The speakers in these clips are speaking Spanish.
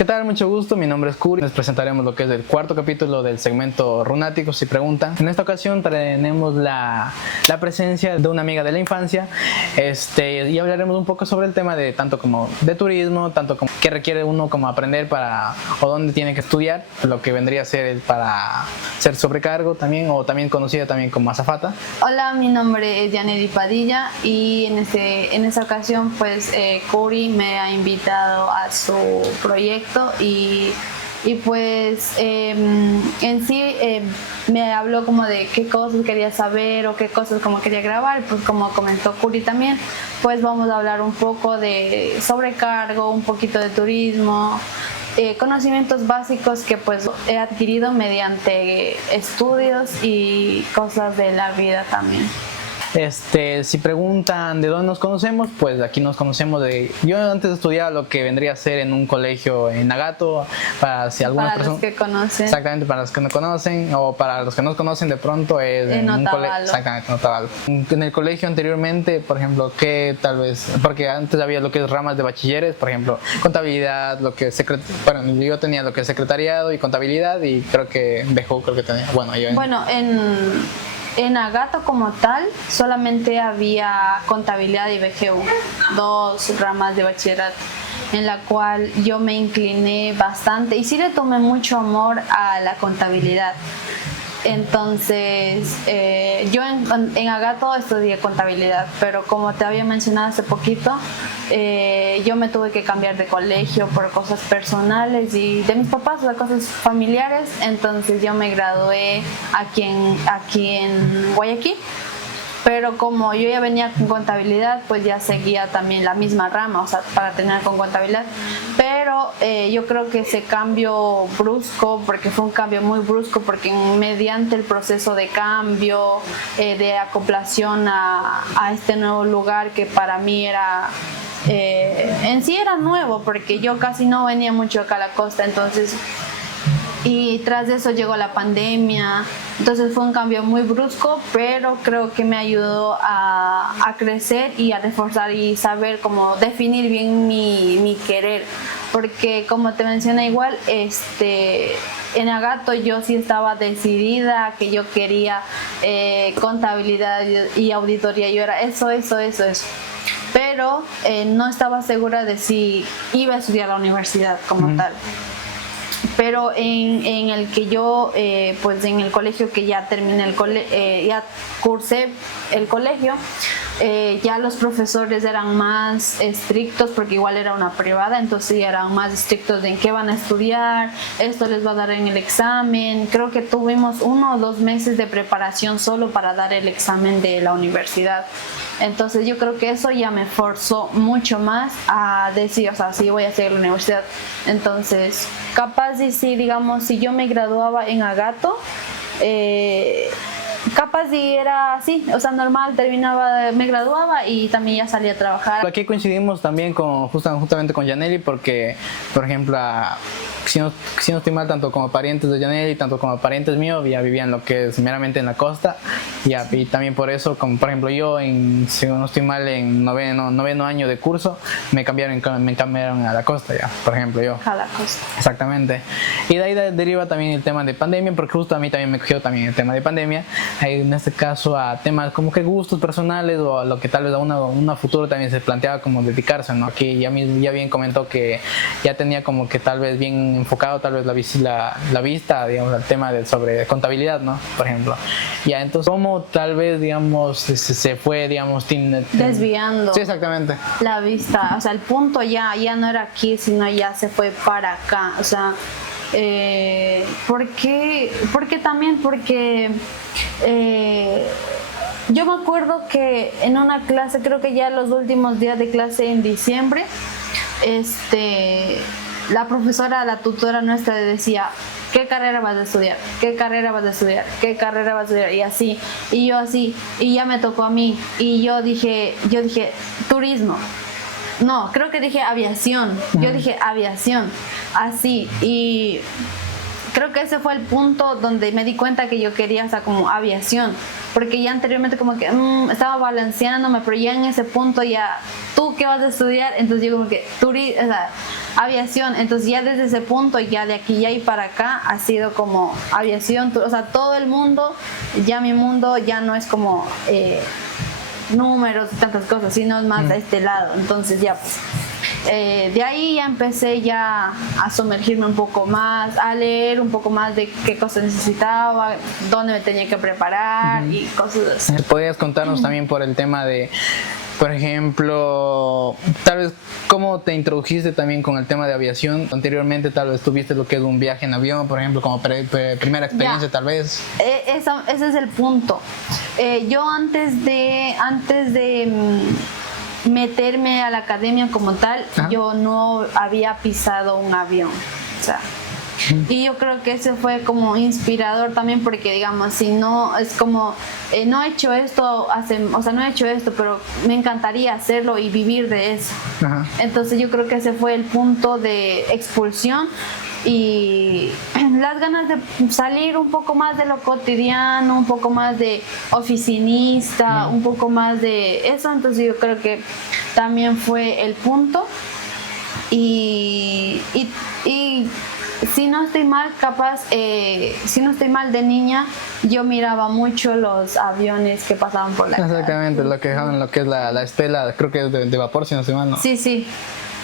¿Qué tal? Mucho gusto, mi nombre es Curi. Les presentaremos lo que es el cuarto capítulo del segmento Runáticos y Preguntan. En esta ocasión tenemos la presencia de una amiga de la infancia y hablaremos un poco sobre el tema de tanto como de turismo, tanto como qué requiere uno como aprender o dónde tiene que estudiar, lo que vendría a ser para ser sobrecargo también, o también conocida también como azafata. Hola, mi nombre es Yaneli Padilla y en esta ocasión pues Curi me ha invitado a su proyecto y pues en sí me habló como de qué cosas quería saber o qué cosas como quería grabar. Pues como comentó Curi también, pues vamos a hablar un poco de sobrecargo, un poquito de turismo, conocimientos básicos que pues he adquirido mediante estudios y cosas de la vida también. Si preguntan de dónde nos conocemos, pues aquí nos conocemos yo antes estudiaba lo que vendría a ser en un colegio en Nagato, para los que conocen. Exactamente, para los que no conocen, o para los que no conocen de pronto es en un colegio. Exactamente, en Otavalo. En el colegio anteriormente, por ejemplo, que tal vez, porque antes había lo que es ramas de bachilleres, por ejemplo, contabilidad, yo tenía lo que es secretariado y contabilidad, y creo que tenía, En Nagato como tal solamente había contabilidad y BGU, dos ramas de bachillerato, en la cual yo me incliné bastante y sí le tomé mucho amor a la contabilidad. Entonces yo en Agato estudié contabilidad, pero como te había mencionado hace poquito, yo me tuve que cambiar de colegio por cosas personales y de mis papás, o cosas familiares. Entonces yo me gradué aquí en Guayaquil, pero como yo ya venía con contabilidad, pues ya seguía también la misma rama, o sea, para terminar con contabilidad. Pero yo creo que ese cambio brusco, porque fue un cambio muy brusco, porque mediante el proceso de cambio, de acoplación a este nuevo lugar que para mí era, en sí era nuevo, porque yo casi no venía mucho acá a la costa, entonces... Y tras de eso llegó la pandemia, entonces fue un cambio muy brusco, pero creo que me ayudó a crecer y a reforzar y saber cómo definir bien mi querer, porque como te mencioné igual, en Agato yo sí estaba decidida que yo quería contabilidad y auditoría, yo era eso, pero no estaba segura de si iba a estudiar a la universidad como tal. Pero en el que yo, pues en el colegio que ya terminé ya cursé el colegio, ya los profesores eran más estrictos, porque igual era una privada, entonces ya eran más estrictos de en qué van a estudiar, esto les va a dar en el examen. Creo que tuvimos 1 o 2 meses de preparación solo para dar el examen de la universidad. Entonces yo creo que eso ya me forzó mucho más a decir, o sea, sí voy a seguir la universidad. Entonces, capaz y sí, digamos, si yo me graduaba en Agato, capaz y era así, o sea, normal, me graduaba y también ya salía a trabajar. Aquí coincidimos también justamente con Yaneli, porque, por ejemplo, si no estoy mal, tanto como parientes de Yaneli, tanto como parientes míos, ya vivían lo que es meramente en la costa, y también por eso, como por ejemplo yo, si no estoy mal, en noveno año de curso, me cambiaron a la costa ya, por ejemplo yo. A la costa. Exactamente. Y de ahí deriva también el tema de pandemia, porque justo a mí también me cogió también el tema de pandemia, en este caso a temas como que gustos personales, o a lo que tal vez a una futuro también se planteaba como dedicarse, ¿no? Aquí ya bien comentó que ya tenía como que tal vez bien enfocado tal vez la vista, digamos, al tema sobre contabilidad, ¿no? Por ejemplo. Ya, entonces, ¿cómo tal vez, digamos, se fue, digamos, desviando? Sí, exactamente. La vista, o sea, el punto ya no era aquí, sino ya se fue para acá, o sea, ¿por qué? Porque yo me acuerdo que en una clase, creo que ya los últimos días de clase en diciembre, la profesora, la tutora nuestra decía, ¿qué carrera vas a estudiar? ¿Qué carrera vas a estudiar? ¿Qué carrera vas a estudiar? Y así, y yo así, y ya me tocó a mí, y yo dije, turismo. No, creo que dije aviación. Yo dije aviación, así, y creo que ese fue el punto donde me di cuenta que yo quería, o sea, como aviación, porque ya anteriormente como que estaba balanceándome, pero ya en ese punto ya, ¿tú qué vas a estudiar? Entonces yo como que, o sea, aviación. Entonces ya desde ese punto, ya de aquí ya y para acá, ha sido como aviación. O sea, todo el mundo, ya mi mundo ya no es como números y tantas cosas, sino es más a este lado. Entonces ya pues, de ahí ya empecé ya a sumergirme un poco más, a leer un poco más de qué cosas necesitaba, dónde me tenía que preparar y cosas así. ¿Podrías contarnos también por el tema de, por ejemplo, tal vez cómo te introdujiste también con el tema de aviación? Anteriormente tal vez tuviste lo que es un viaje en avión, por ejemplo, como primera experiencia Ya. tal vez. Ese es el punto. Yo antes de meterme a la academia como tal, yo no había pisado un avión. O sea, y yo creo que ese fue como inspirador también, porque digamos, si no, es como, no he hecho esto, o sea, no he hecho esto, pero me encantaría hacerlo y vivir de eso. Ajá. Entonces yo creo que ese fue el punto de expulsión y las ganas de salir un poco más de lo cotidiano, un poco más de oficinista, un poco más de eso. Entonces yo creo que también fue el punto. Y si no estoy mal, capaz, si no estoy mal, de niña yo miraba mucho los aviones que pasaban por la calle. Exactamente, lo que dejaban, lo que es la estela, creo que es de vapor, si no estoy mal, ¿no? Sí, sí.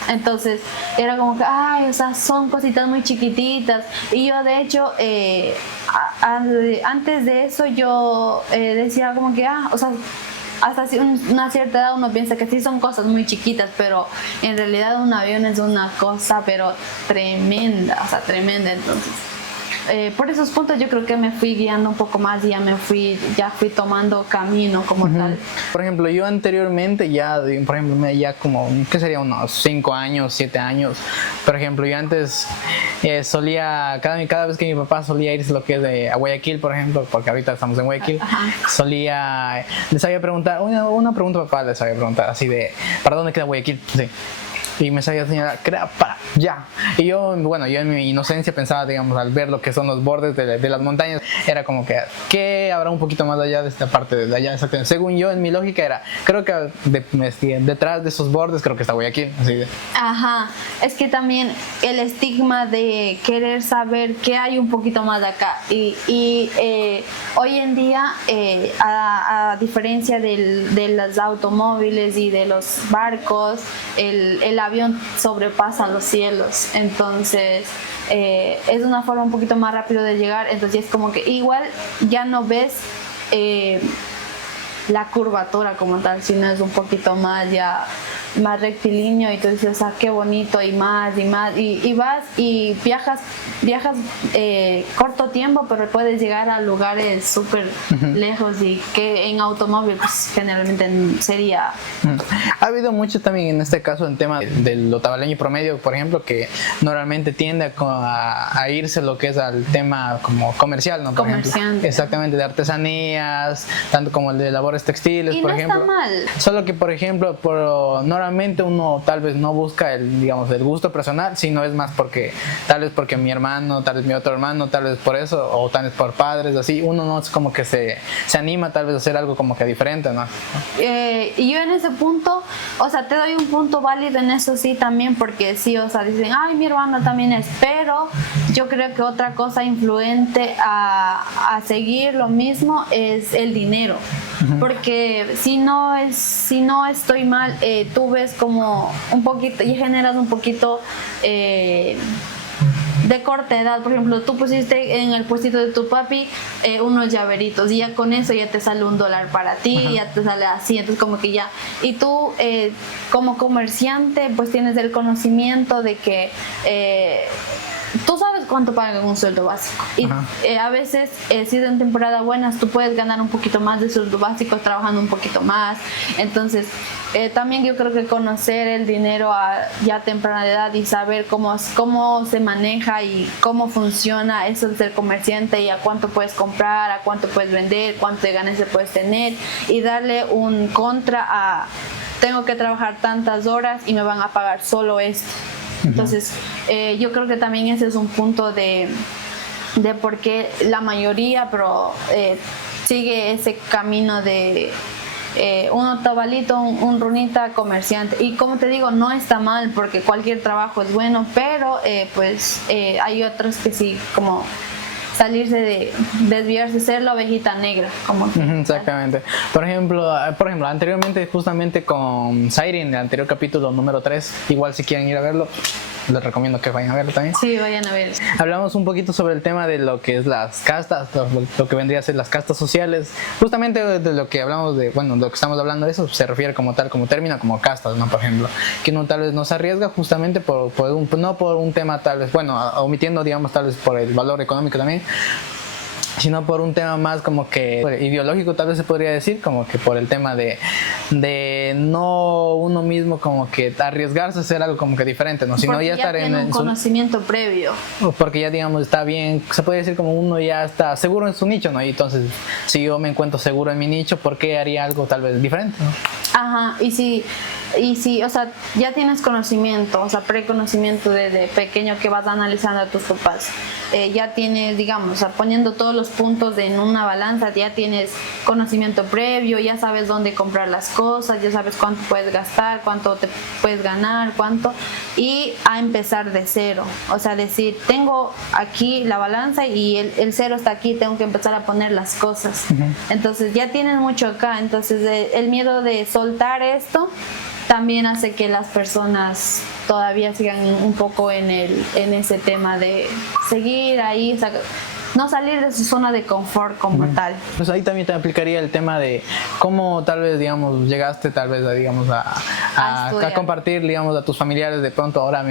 Entonces era como que, ay, o sea, son cositas muy chiquititas. Y yo, de hecho, antes de eso yo decía como que, o sea, hasta una cierta edad uno piensa que sí son cosas muy chiquitas, pero en realidad un avión es una cosa, pero tremenda, o sea, tremenda. Entonces, por esos puntos yo creo que me fui guiando un poco más y ya fui tomando camino como tal. Por ejemplo, yo anteriormente ya, por ejemplo, ya como, ¿qué sería? Unos 5 años, 7 años. Por ejemplo, yo antes solía, cada vez que mi papá solía irse lo que es de a Guayaquil, por ejemplo, porque ahorita estamos en Guayaquil, les sabía preguntar, una pregunta papá les sabía preguntar, así de, ¿para dónde queda Guayaquil? Sí. Y me sabía señalar, crea para allá. Y yo, bueno, yo en mi inocencia pensaba, digamos, al ver lo que son los bordes de las montañas, era como que, ¿qué habrá un poquito más allá de esta parte de allá? Exactamente. Según yo, en mi lógica era, creo que detrás de esos bordes creo que está Guayaquil. Así de. Ajá, es que también el estigma de querer saber qué hay un poquito más de acá. Y hoy en día, a diferencia de los automóviles y de los barcos, el avión sobrepasa los cielos. Entonces es una forma un poquito más rápido de llegar. Entonces es como que igual ya no ves la curvatura como tal, sino es un poquito más más rectilíneo, y tú dices, qué bonito, y más y vas y viajas corto tiempo, pero puedes llegar a lugares súper lejos, y que en automóvil pues, generalmente sería. Ha habido mucho también en este caso en tema del otavaleño promedio, por ejemplo, que normalmente tiende a irse lo que es al tema como comercial, ¿no? Por ejemplo, exactamente, de artesanías, tanto como el de labores textiles, y por no ejemplo. Está mal. Solo que, por ejemplo, normalmente uno tal vez no busca el gusto personal, sino es más porque tal vez porque mi hermano, tal vez mi otro hermano, tal vez por eso, o tal vez por padres, así, uno no es como que se anima tal vez a hacer algo como que diferente, ¿no? Y yo en ese punto, o sea, te doy un punto válido en eso, sí, también, porque sí, o sea, dicen, ay, mi hermano también es, pero yo creo que otra cosa influente a seguir lo mismo es el dinero. Porque si no estoy mal, tú ves como un poquito y generas un poquito de corta edad. Por ejemplo, tú pusiste en el puestito de tu papi unos llaveritos, y ya con eso ya te sale $1 para ti, ya te sale así. Entonces como que ya, y tú como comerciante pues tienes el conocimiento de que tú sabes cuánto pagan un sueldo básico, y a veces si es en temporada buenas tú puedes ganar un poquito más de sueldo básico trabajando un poquito más. Entonces también yo creo que conocer el dinero a ya temprana edad y saber cómo se maneja y cómo funciona eso de ser comerciante, y a cuánto puedes comprar, a cuánto puedes vender, cuánto de ganancia puedes tener, y darle un contra a tengo que trabajar tantas horas y me van a pagar solo esto. Entonces yo creo que también ese es un punto de por qué la mayoría sigue ese camino de un octavalito, un runita comerciante. Y como te digo, no está mal porque cualquier trabajo es bueno, pero pues hay otros que sí, como salirse de desviarse, ser la ovejita negra, como que, exactamente. Por ejemplo, anteriormente justamente con Siren, el anterior capítulo número 3, igual si quieren ir a verlo, les recomiendo que vayan a verlo también. sí, vayan a ver. Hablamos un poquito sobre el tema de lo que es las castas, lo que vendría a ser las castas sociales. Justamente de lo que hablamos de, bueno, lo que estamos hablando de eso se refiere como tal, como término, como castas, ¿no? Por ejemplo, que uno tal vez no se arriesga justamente no por un tema tal vez, bueno, omitiendo, digamos, tal vez por el valor económico también, sino por un tema más como que ideológico, tal vez se podría decir, como que por el tema de no uno mismo como que arriesgarse a hacer algo como que diferente, ¿no? Sino Porque ya estar tiene un conocimiento previo. porque ya digamos está bien, se puede decir como uno ya está seguro en su nicho, ¿no? Y entonces si yo me encuentro seguro en mi nicho, ¿por qué haría algo tal vez diferente, ¿no? Ajá, y si, o sea, ya tienes conocimiento, o sea, preconocimiento desde pequeño que vas analizando a tus papás, ya tienes, digamos, o sea, poniendo todos los puntos en una balanza, ya tienes conocimiento previo, ya sabes dónde comprar las cosas, ya sabes cuánto puedes gastar, cuánto te puedes ganar, cuánto, y a empezar de cero, o sea, decir, tengo aquí la balanza y el cero está aquí, tengo que empezar a poner las cosas. Entonces ya tienes mucho acá, entonces el miedo de soltar esto también hace que las personas todavía sigan un poco en ese tema de seguir ahí, o sea, no salir de su zona de confort como tal. Pues ahí también te aplicaría el tema de cómo tal vez, digamos, llegaste tal vez a compartir, digamos, a tus familiares de pronto, ahora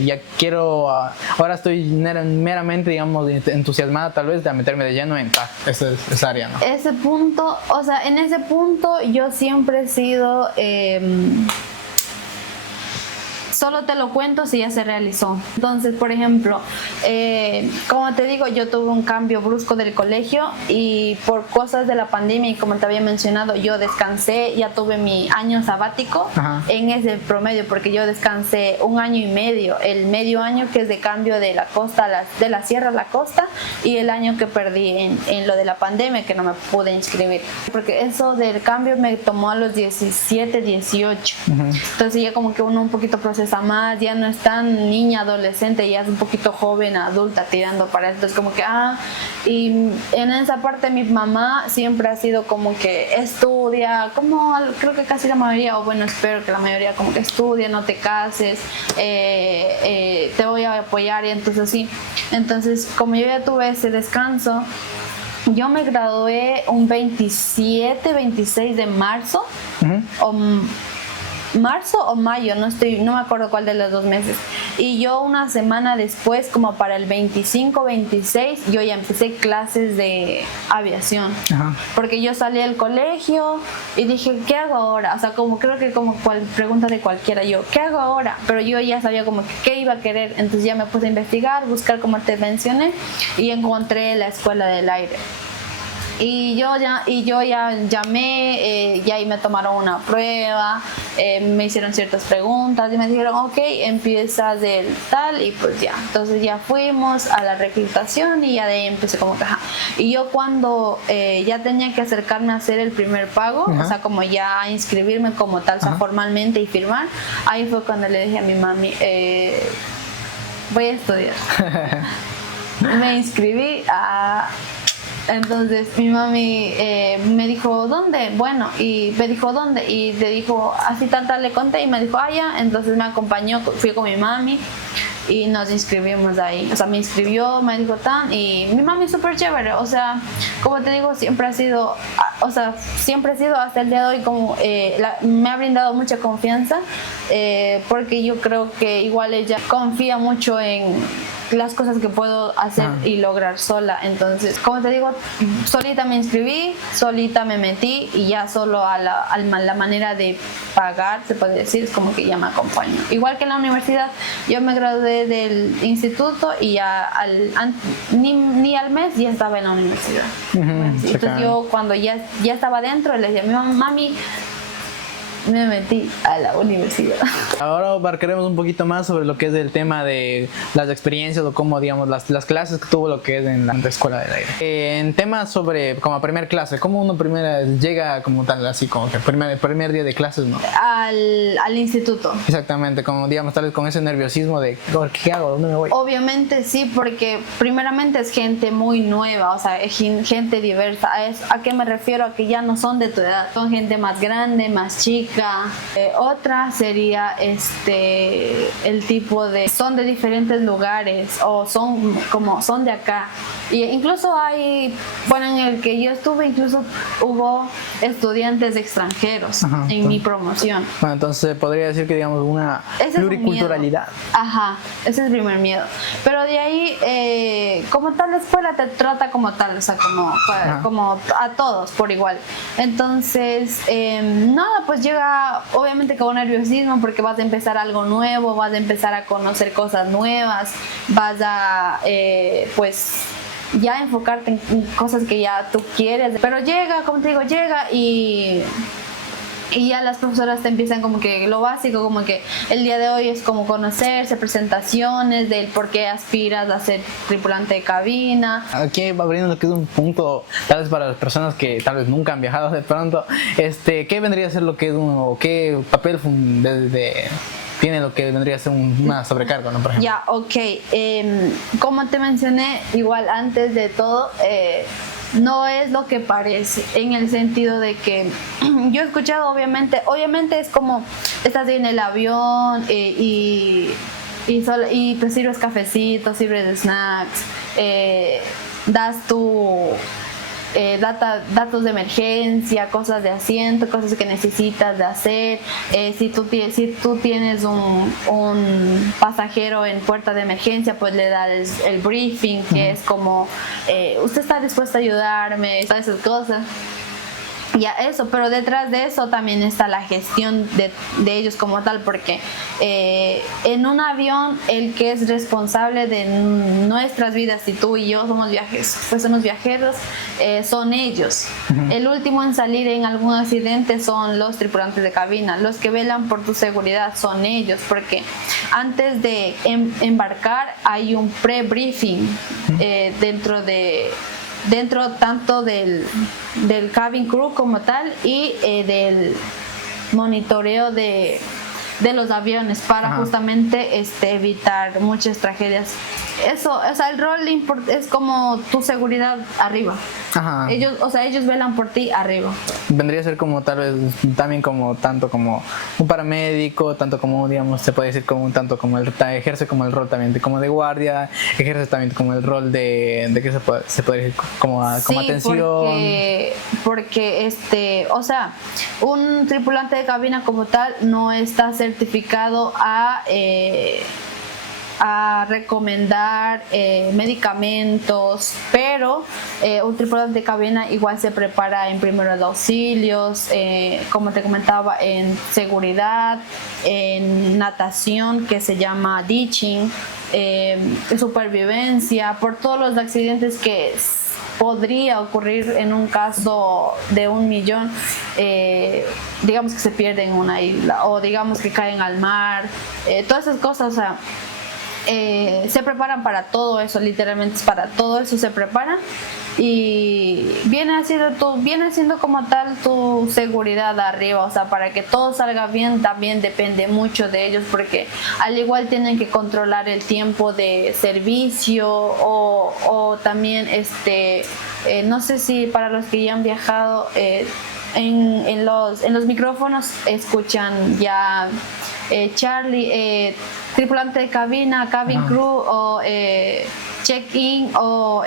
ya quiero, ahora estoy meramente, digamos, entusiasmada tal vez de meterme de lleno en esa área, ¿no? Ese punto, o sea, en ese punto yo siempre he sido... solo te lo cuento si ya se realizó. Entonces, por ejemplo, como te digo, yo tuve un cambio brusco del colegio y por cosas de la pandemia y como te había mencionado, yo descansé, ya tuve mi año sabático. Ajá. En ese promedio, porque yo descansé 1 año y medio, el medio año que es de cambio de la costa, de la sierra a la costa, y el año que perdí en lo de la pandemia, que no me pude inscribir, porque eso del cambio me tomó a los 17, 18. Entonces ya como que uno un poquito procesa más, ya no es tan niña, adolescente, ya es un poquito joven, adulta, tirando para esto. Es como que, y en esa parte mi mamá siempre ha sido como que estudia, como creo que casi la mayoría, o bueno, espero que la mayoría, como que estudia, no te cases, te voy a apoyar, y entonces sí. Entonces, como yo ya tuve ese descanso, yo me gradué un 27, 26 de marzo, marzo o mayo, no me acuerdo cuál de los 2 meses, y yo una semana después, como para el 25, 26, yo ya empecé clases de aviación. Ajá. Porque yo salí del colegio y dije, ¿qué hago ahora? O sea, como creo que como pregunta de cualquiera, yo, ¿qué hago ahora? Pero yo ya sabía como que qué iba a querer, entonces ya me puse a investigar, buscar, como te mencioné, y encontré la Escuela del Aire. Y yo ya llamé, y ahí me tomaron una prueba, me hicieron ciertas preguntas y me dijeron, ok, empiezas del tal, y pues ya. Entonces ya fuimos a la reclutación y ya de ahí empecé como que, ajá. Y yo cuando ya tenía que acercarme a hacer el primer pago, o sea, como ya a inscribirme como tal, o sea, formalmente y firmar, ahí fue cuando le dije a mi mami, voy a estudiar. Me inscribí entonces mi mami me dijo, ¿dónde? Bueno, y me dijo, ¿dónde? Y le dijo, así tal, le conté, y me dijo, ya. Entonces me acompañó, fui con mi mami y nos inscribimos ahí. O sea, me inscribió, me dijo y mi mami es súper chévere. O sea, como te digo, siempre ha sido hasta el día de hoy como me ha brindado mucha confianza, porque yo creo que igual ella confía mucho en las cosas que puedo hacer y lograr sola. Entonces, como te digo, solita me inscribí, solita me metí, y ya solo a la manera de pagar, se puede decir, es como que ya me acompaño. Igual que en la universidad, yo me gradué del instituto y ya ni al mes ya estaba en la universidad. Entonces yo cuando ya estaba dentro, le decía a mi mami, me metí a la universidad. Ahora abarcaremos un poquito más sobre lo que es el tema de las experiencias o cómo, digamos, las clases que tuvo lo que es en la Escuela del Aire. En temas sobre, como primer clase, ¿cómo uno llega como tal, así como que el primer día de clases, no? Al instituto. Exactamente, como digamos, tal vez con ese nerviosismo de, ¿qué hago? ¿Dónde me voy? Obviamente sí, porque primeramente es gente muy nueva, o sea, es gente diversa. ¿A qué me refiero? A que ya no son de tu edad, son gente más grande, más chica. Otra sería el tipo de, son de diferentes lugares o son de acá. Y incluso bueno, en el que yo estuve, incluso hubo estudiantes extranjeros en mi promoción. Bueno, entonces podría decir que, digamos, una pluriculturalidad. Ajá, ese es el primer miedo. Pero de ahí, como tal, la escuela te trata como tal, o sea, como a todos por igual. Entonces, nada, pues llega obviamente con un nerviosismo porque vas a empezar algo nuevo, vas a empezar a conocer cosas nuevas, vas a, pues, ya enfocarte en cosas que ya tú quieres. Pero llega, como te digo, y ya las profesoras te empiezan como que lo básico, como que el día de hoy es como conocerse, presentaciones del por qué aspiras a ser tripulante de cabina. Aquí va abriendo lo que es un punto, tal vez para las personas que tal vez nunca han viajado de pronto, ¿qué vendría a ser lo que es uno, qué papel tiene lo que vendría a ser una sobrecarga, ¿no? Por ejemplo. Ya, ok. Como te mencioné, igual antes de todo, no es lo que parece, en el sentido de que yo he escuchado, obviamente es como estás en el avión y te sirves cafecito, sirves snacks, das tu datos de emergencia, cosas de asiento, cosas que necesitas de hacer. Si tú tienes un pasajero en puerta de emergencia, pues le das el briefing, que es como usted está dispuesto a ayudarme, todas esas cosas. Ya eso, pero detrás de eso también está la gestión de ellos como tal, porque en un avión el que es responsable de nuestras vidas, si tú y yo somos viajeros, son ellos. El último en salir en algún accidente son los tripulantes de cabina. Los que velan por tu seguridad son ellos, porque antes de embarcar hay un pre-briefing dentro tanto del cabin crew como tal y del monitoreo de los aviones para justamente evitar muchas tragedias. Eso, o sea, el rol es como tu seguridad arriba. Ajá. Ellos velan por ti arriba. Vendría a ser como tal vez también como tanto como un paramédico, tanto como, digamos, se puede decir como tanto como ejerce como el rol también como de guardia, ejerce también como el rol de que se puede decir como atención. Porque o sea, un tripulante de cabina como tal no está certificado a recomendar medicamentos, pero un tripulante de cabina igual se prepara en primeros auxilios, como te comentaba, en seguridad, en natación, que se llama ditching, supervivencia, por todos los accidentes que podría ocurrir en un caso de 1 millón, digamos que se pierde en una isla o digamos que caen al mar, todas esas cosas, o sea, se preparan para todo eso, literalmente para todo eso se preparan, y viene siendo como tal tu seguridad arriba. O sea, para que todo salga bien también depende mucho de ellos, porque al igual tienen que controlar el tiempo de servicio o también no sé si para los que ya han viajado, en los micrófonos escuchan ya Charlie, tripulante de cabina, cabin crew o check-in o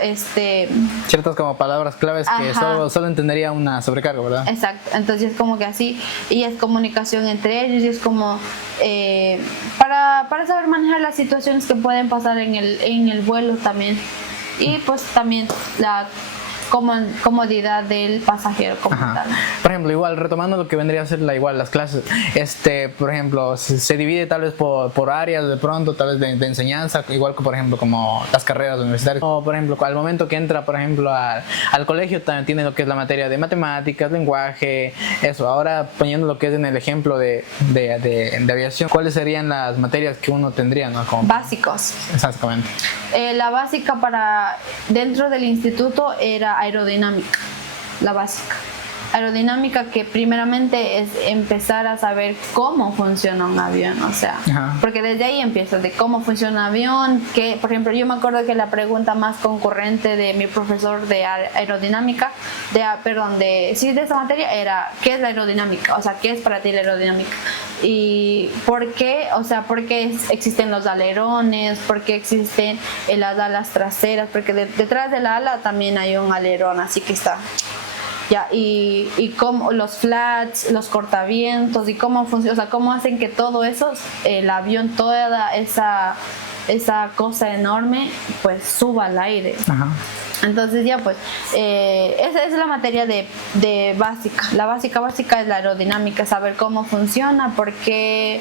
ciertas como palabras claves que solo entendería una sobrecarga, ¿verdad? Exacto, entonces es como que así, y es comunicación entre ellos, y es como para saber manejar las situaciones que pueden pasar en el vuelo también. Y pues también comodidad del pasajero como tal. Por ejemplo, igual retomando lo que vendría a ser igual las clases, por ejemplo, se divide tal vez por áreas de pronto, tal vez de enseñanza, igual que por ejemplo como las carreras universitarias. O por ejemplo, al momento que entra, por ejemplo, al colegio también tiene lo que es la materia de matemáticas, lenguaje, eso. Ahora poniendo lo que es en el ejemplo de aviación, ¿cuáles serían las materias que uno tendría, ¿no? Como básicos. Exactamente. La básica para dentro del instituto era aerodinámica, la básica. Aerodinámica, que primeramente es empezar a saber cómo funciona un avión, o sea, porque desde ahí empiezas de cómo funciona un avión, que por ejemplo yo me acuerdo que la pregunta más concurrente de mi profesor de aerodinámica, de esa materia era ¿qué es la aerodinámica? O sea, ¿qué es para ti la aerodinámica? Y ¿por qué? O sea, ¿por qué existen los alerones? ¿Por qué existen las alas traseras? Porque detrás de la ala también hay un alerón, así que está... Ya, y cómo los flats, los cortavientos y cómo funciona, o sea, cómo hacen que todo eso, el avión, toda esa cosa enorme, pues suba al aire. Entonces ya pues, esa es la materia de básica. La básica es la aerodinámica, saber cómo funciona, por qué...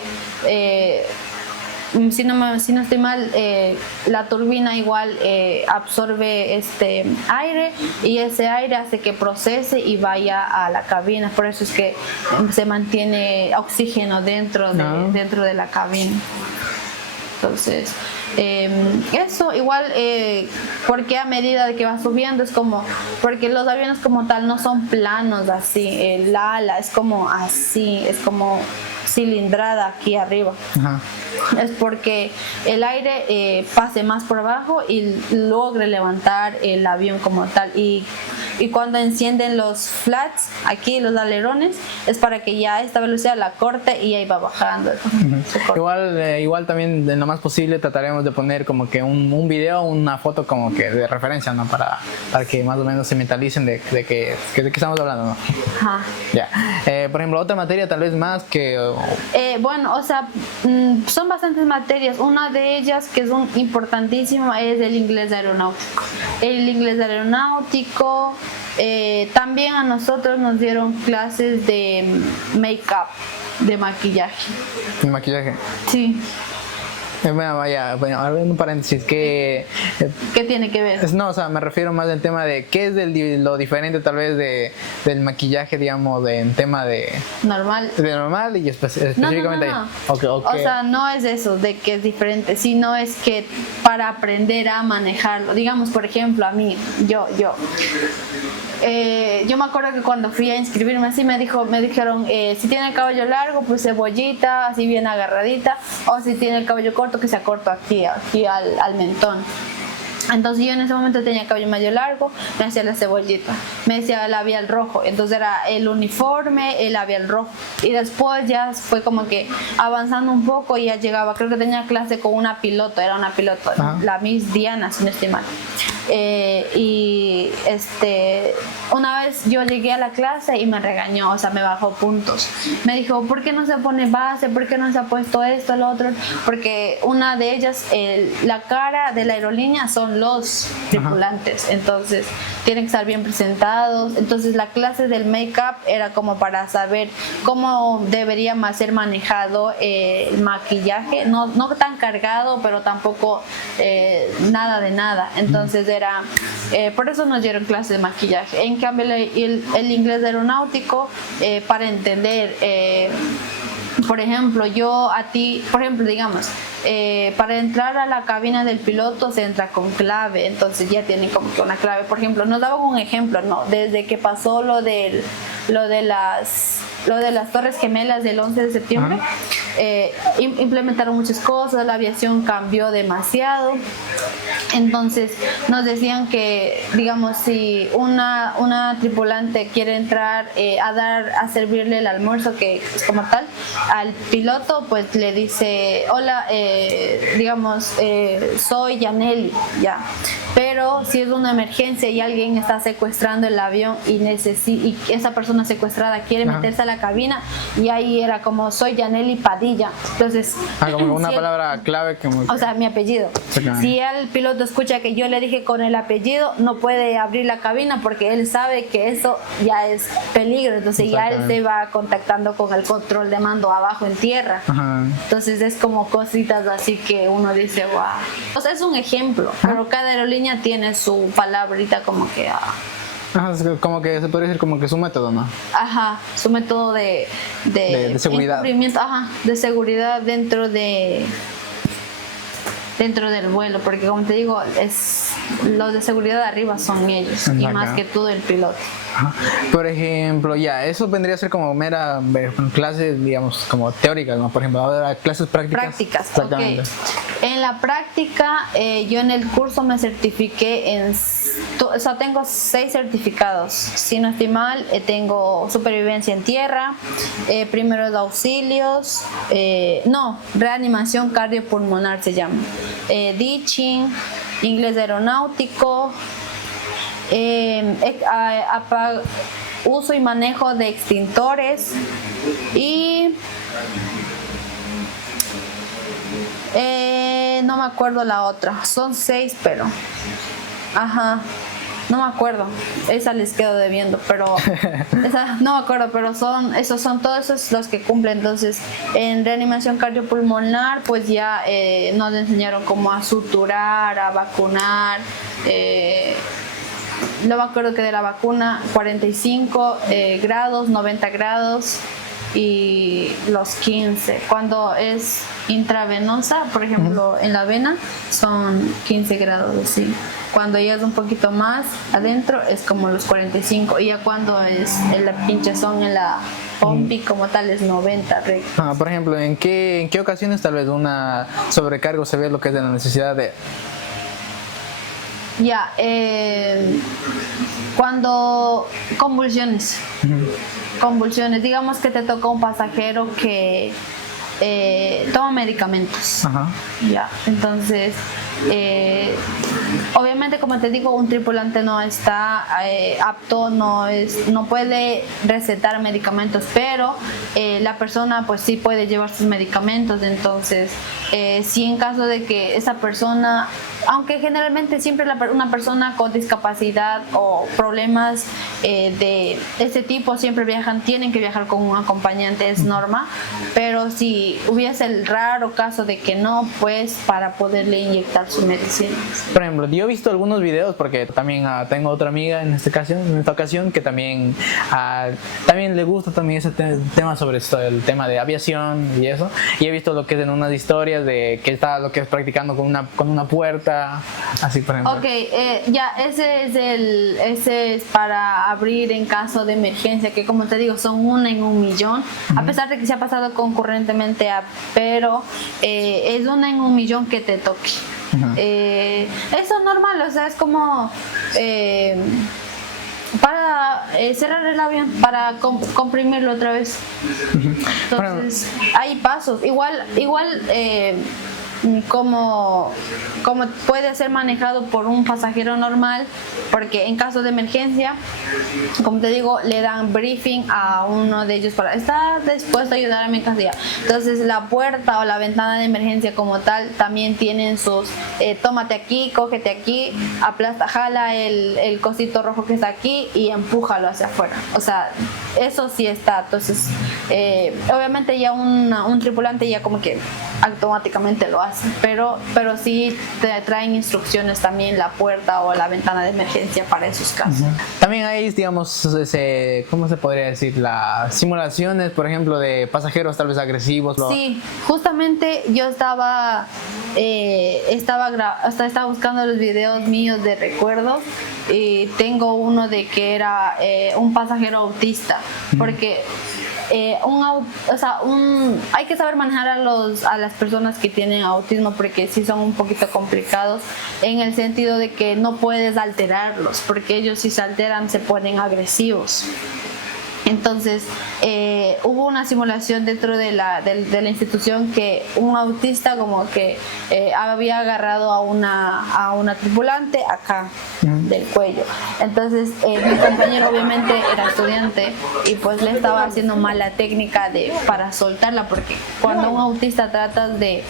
si no estoy mal, la turbina igual absorbe aire y ese aire hace que procese y vaya a la cabina. Por eso es que se mantiene oxígeno dentro de la cabina. Entonces, eso igual, porque a medida de que va subiendo es como, porque los aviones como tal no son planos así, el ala es como así, es como cilindrada aquí arriba. Es porque el aire pase más por abajo y logre levantar el avión como tal, y cuando encienden los flats aquí, los alerones, es para que ya esta velocidad la corte y ahí va bajando. Igual también en lo más posible trataremos de poner como que un video, una foto como que de referencia, ¿no? Para que más o menos se mentalicen de qué estamos hablando, ¿no? Ya. Por ejemplo, otra materia tal vez más que... bueno, o sea, son bastantes materias. Una de ellas que es importantísima es el inglés aeronáutico. El inglés aeronáutico, también a nosotros nos dieron clases de make-up, de maquillaje. ¿De maquillaje? Sí. Bueno, ahora un paréntesis, ¿qué tiene que ver? No, o sea, me refiero más al tema de qué es lo diferente tal vez del maquillaje, digamos, en tema de... Normal. De normal y específicamente no. ahí. Okay. O sea, no es eso de que es diferente, sino es que para aprender a manejarlo. Digamos, por ejemplo, a mí, yo me acuerdo que cuando fui a inscribirme así me dijeron, si tiene el cabello largo, pues cebollita, así bien agarradita, o si tiene el cabello corto, que sea corto aquí al mentón. Entonces yo en ese momento tenía el cabello medio largo, me hacía la cebollita, me decía el labial rojo, entonces era el uniforme, el labial rojo, y después ya fue como que avanzando un poco y ya llegaba, creo que tenía clase con una piloto, la Miss Diana, si no estoy mal. Y una vez yo llegué a la clase y me regañó, o sea, me bajó puntos. Me dijo, ¿por qué no se pone base? ¿Por qué no se ha puesto esto, lo otro? Porque una de ellas, la cara de la aerolínea son los tripulantes, entonces tienen que estar bien presentados. Entonces la clase del make-up era como para saber cómo debería ser manejado el maquillaje, no tan cargado, pero tampoco nada de nada. Entonces por eso nos dieron clases de maquillaje. En cambio el inglés aeronáutico, para entender, por ejemplo, digamos, para entrar a la cabina del piloto se entra con clave, entonces ya tienen como que una clave. Por ejemplo, nos daban un ejemplo, ¿no? Desde que pasó lo de las Torres Gemelas del 11 de septiembre, implementaron muchas cosas, la aviación cambió demasiado. Entonces nos decían que, digamos, si una tripulante quiere entrar a servirle el almuerzo, que es como tal, al piloto, pues le dice, hola, digamos, soy Yaneli, ya. Pero si es una emergencia y alguien está secuestrando el avión y esa persona secuestrada quiere meterse a la cabina, y ahí era como, soy Yaneli Padilla. Entonces, Como una si él- palabra clave que... o sea, mi apellido. Exactamente. Si el piloto escucha que yo le dije con el apellido, no puede abrir la cabina porque él sabe que eso ya es peligro. Entonces ya él se Exactamente. va contactando con el control de mando abajo en tierra. Ajá. Entonces es como cositas así que uno dice, wow. O sea, es un ejemplo, pero cada aerolínea tiene su palabrita como que, Ajá, es como que se podría decir como que su método, ¿no? ajá, su método de seguridad. encubrimiento, ajá, de seguridad dentro del vuelo, porque como te digo, los de seguridad de arriba son ellos y Ajá. más que todo el piloto. Ajá. Por ejemplo, ya, eso vendría a ser como mera clases, digamos, como teóricas, ¿no? Por ejemplo, ahora clases prácticas. Prácticas, Exactamente. ok. En la práctica, yo en el curso me certifiqué o sea, tengo 6 certificados. Si no estoy mal, tengo supervivencia en tierra, primeros auxilios, reanimación cardiopulmonar se llama, ditching, inglés aeronáutico, uso y manejo de extintores y no me acuerdo la otra, son 6 pero ajá, no me acuerdo, esa les quedo debiendo, pero esa no me acuerdo, pero son todos esos los que cumplen. Entonces en reanimación cardiopulmonar pues ya nos enseñaron cómo a suturar, a vacunar, no me acuerdo que de la vacuna 45 grados, 90 grados y los 15. Cuando es intravenosa, por ejemplo, en la vena, son 15 grados así. Cuando ya es un poquito más adentro, es como los 45. Y ya cuando es en la pinchazón, en la pompi como tal, es 90. Por ejemplo, ¿en qué ocasiones tal vez una sobrecargo se ve lo que es de la necesidad de... Ya, cuando convulsiones, digamos que te toca un pasajero que toma medicamentos. Ajá. Ya, entonces, obviamente, como te digo, un tripulante no está apto, no puede recetar medicamentos, pero la persona pues sí puede llevar sus medicamentos. Entonces, si en caso de que esa persona, aunque generalmente siempre una persona con discapacidad o problemas de este tipo siempre tienen que viajar con un acompañante, es norma, pero si hubiese el raro caso de que no, pues para poderle inyectar su medicina. Por ejemplo, yo he visto algunos videos porque también tengo otra amiga en esta ocasión que también le gusta también ese tema sobre esto, el tema de aviación y eso, y he visto lo que es en unas historias de que está lo que es practicando con una puerta, así por ejemplo. Ok, ya, ese es para abrir en caso de emergencia, que como te digo, son 1 en 1.000.000, a pesar de que se ha pasado concurrentemente pero es 1 en 1.000.000 que te toque. Eso es normal, o sea, es como para cerrar el avión, para comprimirlo otra vez. Entonces, hay pasos. Igual como puede ser manejado por un pasajero normal, porque en caso de emergencia, como te digo, le dan briefing a uno de ellos para estar dispuesto a ayudar a mi casilla. Entonces la puerta o la ventana de emergencia como tal también tienen sus tómate aquí, cógete aquí, aplasta, jala el cosito rojo que está aquí y empújalo hacia afuera. O sea, eso sí está. Entonces obviamente ya un tripulante ya como que automáticamente lo hace, pero sí te traen instrucciones también la puerta o la ventana de emergencia para esos casos. También hay, digamos, ¿cómo se podría decir? Las simulaciones, por ejemplo, de pasajeros tal vez agresivos. Sí, justamente yo estaba buscando los videos míos de recuerdos y tengo uno de que era un pasajero autista, porque hay que saber manejar a las personas que tienen autismo, porque sí son un poquito complicados en el sentido de que no puedes alterarlos, porque ellos si se alteran se ponen agresivos. Entonces, hubo una simulación dentro de la institución que un autista como que había agarrado a una tripulante acá del cuello. Entonces, mi compañero obviamente era estudiante y pues le estaba haciendo mal la técnica para soltarla, porque cuando un autista trata de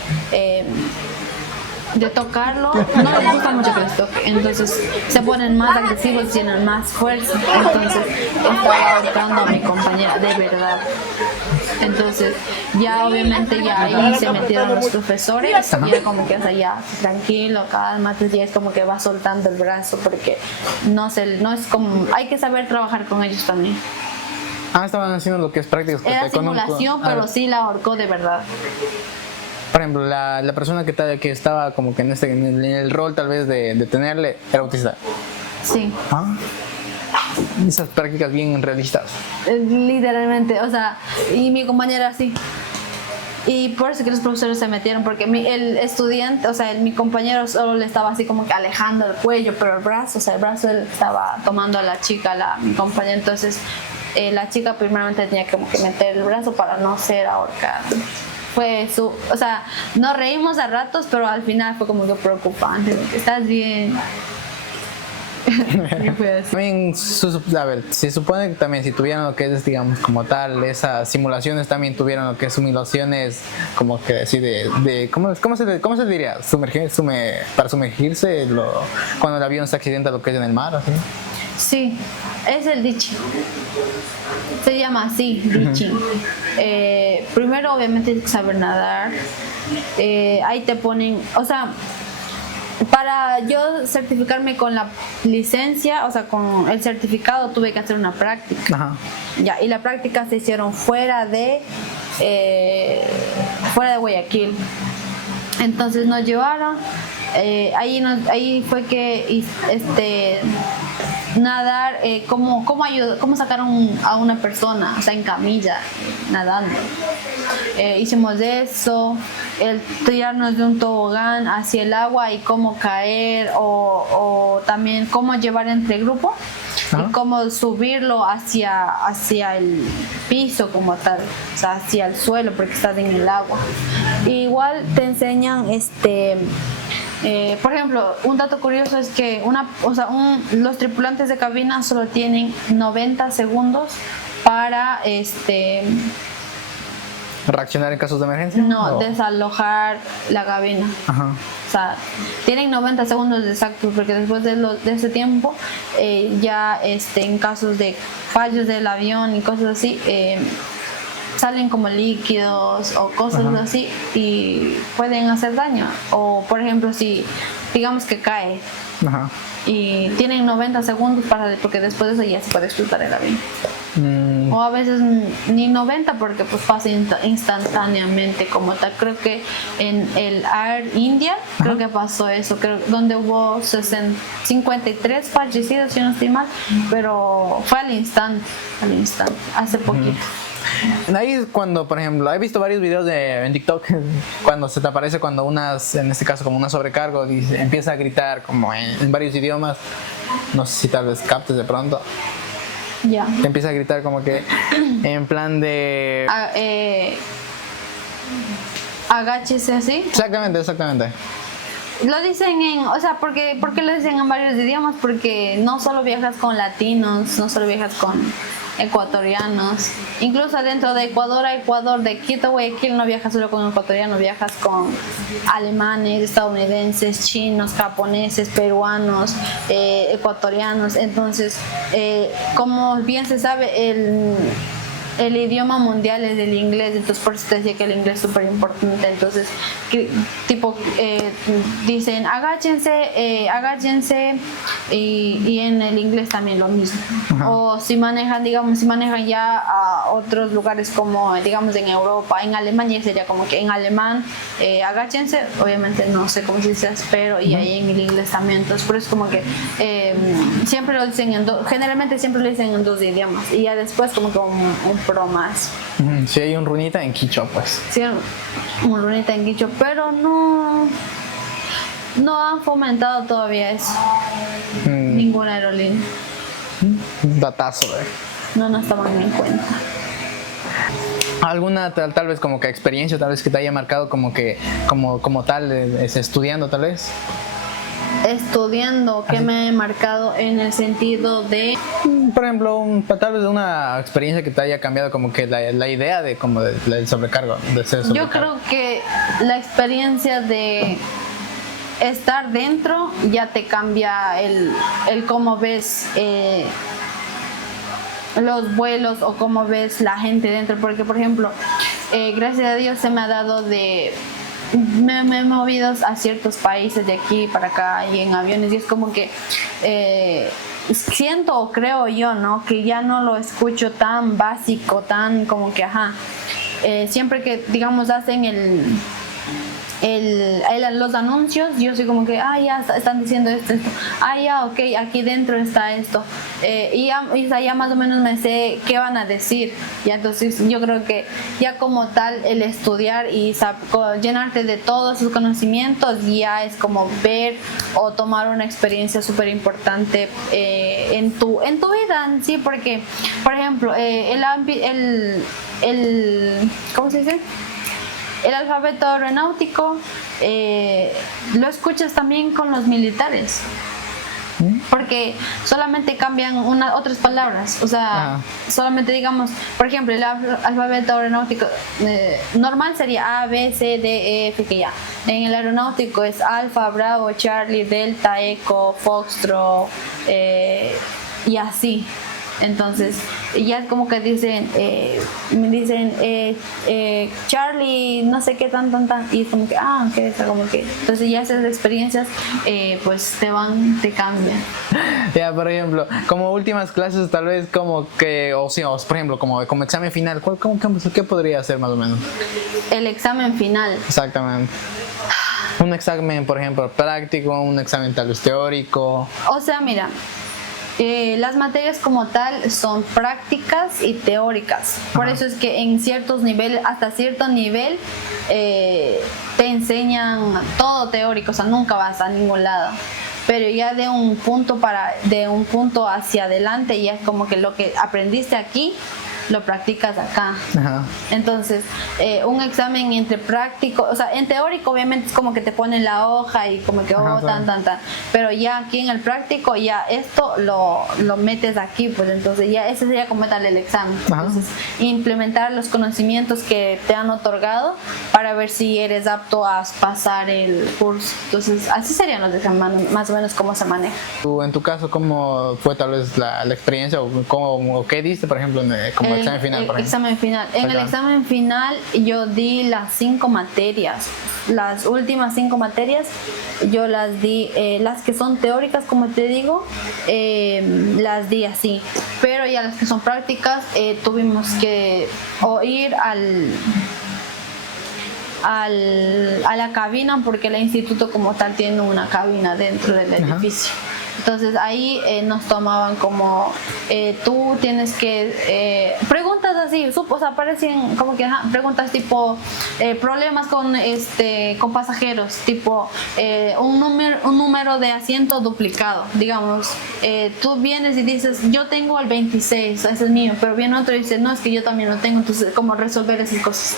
tocarlo, no les gusta mucho que les toque, entonces se ponen más agresivos, tienen más fuerza. Entonces estaba ahorcando a mi compañera, de verdad. Entonces ya obviamente ya ahí se metieron los profesores y era como que, o sea, ya tranquilo, cálmate, ya es como que va soltando el brazo, porque no es como, hay que saber trabajar con ellos también. Estaban haciendo lo que es prácticas. Era simulación, pero sí la ahorcó de verdad. Por ejemplo, la persona que estaba como que en el rol tal vez de tenerle era autista. Sí. Esas prácticas bien realistas. Literalmente, o sea, y mi compañera sí. Y por eso que los profesores se metieron, porque el estudiante, o sea, mi compañero solo le estaba así como que alejando el cuello, pero el brazo él estaba tomando a la chica, mi compañera. Entonces, la chica primeramente tenía como que meter el brazo para no ser ahorcada. O sea, nos reímos a ratos, pero al final fue como que preocupante. ¿Estás bien? También, a ver, se supone que también si tuvieran lo que es, digamos, como tal, esas simulaciones también tuvieran lo que es simulaciones, como que así ¿cómo se diría? Para sumergirse cuando el avión se accidenta, lo que es en el mar, así. Sí, es el ditching. Se llama así, ditching. Primero obviamente tienes que saber nadar. Ahí te ponen, o sea, para yo certificarme con la licencia, o sea, con el certificado, tuve que hacer una práctica. Ajá. Ya, y la práctica se hicieron fuera de Guayaquil. Entonces nos llevaron, ahí fue que nadar, cómo sacar a una persona, o sea, en camilla, nadando. Hicimos eso, el tirarnos de un tobogán hacia el agua y cómo caer, o también cómo llevar entre grupo. Y cómo subirlo hacia el piso como tal, o sea, hacia el suelo, porque estás en el agua. Igual te enseñan, por ejemplo, un dato curioso es que los tripulantes de cabina solo tienen 90 segundos para ¿reaccionar en casos de emergencia? No, desalojar la cabina. Ajá. O sea, tienen 90 segundos exactos, porque después de ese tiempo, ya en casos de fallos del avión y cosas así, salen como líquidos o cosas así y pueden hacer daño. O, por ejemplo, si digamos que cae y tienen 90 segundos porque después de eso ya se puede explotar el avión. O a veces ni 90, porque pues pasa instantáneamente como tal. Creo que en el Air India creo que pasó eso, donde hubo 53 fallecidos, si no estoy mal, pero fue al instante, hace poquito. Ahí es cuando, por ejemplo, he visto varios videos en TikTok cuando se te aparece en este caso como una sobrecargo, y empieza a gritar como en varios idiomas. No sé si tal vez captes de pronto. Ya. Te empieza a gritar como que en plan de... Agáchese así. Exactamente. Lo dicen ¿por qué lo dicen en varios idiomas? Porque no solo viajas con latinos, no solo viajas con ecuatorianos. Incluso dentro de Ecuador a Ecuador, de Quito a Guayaquil, no viajas solo con ecuatorianos, viajas con alemanes, estadounidenses, chinos, japoneses, peruanos, ecuatorianos. Entonces, como bien se sabe, el idioma mundial es el inglés, entonces por eso te decía que el inglés es súper importante. Entonces, dicen agáchense, y en el inglés también lo mismo. O si manejan ya a otros lugares como, digamos, en Europa, en Alemania sería como que en alemán agáchense, obviamente no sé cómo se dice, pero y ahí en el inglés también. Entonces por eso como que siempre lo dicen generalmente siempre lo dicen en dos idiomas, y ya después como que un pro más. Si hay un runita en quichua, pues. Sí, un runita en quichua, pero no han fomentado todavía eso. Ninguna aerolínea. Datazo, no nos toman en cuenta. ¿Alguna tal vez como que experiencia tal vez que te haya marcado como que como tal estudiando tal vez? Estudiando, ¿qué me ha marcado en el sentido de? Por ejemplo, tal vez una experiencia que te haya cambiado como que la idea de como del sobrecargo, de ser sobrecargo. Yo creo que la experiencia de estar dentro ya te cambia el cómo ves los vuelos o cómo ves la gente dentro, porque por ejemplo, gracias a Dios se me ha dado me he movido a ciertos países de aquí para acá y en aviones, y es como que siento o creo yo, ¿no? Que ya no lo escucho tan básico, tan como que siempre que digamos hacen los anuncios, yo soy como que ya están diciendo esto, ya ok, aquí dentro está esto, y ya más o menos me sé qué van a decir, y entonces yo creo que ya como tal el estudiar y llenarte de todos sus conocimientos ya es como ver o tomar una experiencia súper importante en tu vida en sí, porque por ejemplo ¿cómo se dice? El alfabeto aeronáutico lo escuchas también con los militares, porque solamente cambian otras palabras, o sea, solamente digamos, por ejemplo, el alfabeto aeronáutico normal sería A, B, C, D, E, F, que ya. En el aeronáutico es Alfa, Bravo, Charlie, Delta, Eco, Foxtrot, y así. Entonces ya es como que me dicen Charlie no sé qué tan y es como que que está como que, entonces ya esas experiencias pues te cambian. Ya, por ejemplo, como últimas clases tal vez como que o por ejemplo como examen final, ¿qué podría ser más o menos? El examen final. Exactamente. Un examen, por ejemplo, práctico, un examen tal vez teórico. O sea, mira, las materias como tal son prácticas y teóricas. Por eso es que en ciertos niveles, hasta cierto nivel, te enseñan todo teórico, o sea, nunca vas a ningún lado. Pero ya de un punto hacia adelante, ya es como que lo que aprendiste aquí lo practicas acá. Ajá. Entonces, un examen entre práctico, o sea, en teórico obviamente es como que te ponen la hoja y como que tan, pero ya aquí en el práctico ya esto lo metes aquí, pues entonces ya ese sería como tal el examen. Ajá. Entonces, implementar los conocimientos que te han otorgado para ver si eres apto a pasar el curso. Entonces, así serían los exámenes, más o menos cómo se maneja. En tu caso, ¿cómo fue tal vez la experiencia o qué diste, por ejemplo, como examen final? Examen final. En el examen final yo di las 5 materias. Las últimas 5 materias yo las di, las que son teóricas, como te digo, las di así. Pero ya las que son prácticas tuvimos que ir a la cabina, porque el instituto como tal tiene una cabina dentro del edificio. Entonces ahí nos tomaban como tú tienes que preguntas así, o sea, aparecen como que preguntas tipo problemas con pasajeros, tipo un número de asiento duplicado, digamos, tú vienes y dices yo tengo el 26, ese es mío, pero viene otro y dice no, es que yo también lo tengo, entonces como resolver esas cosas.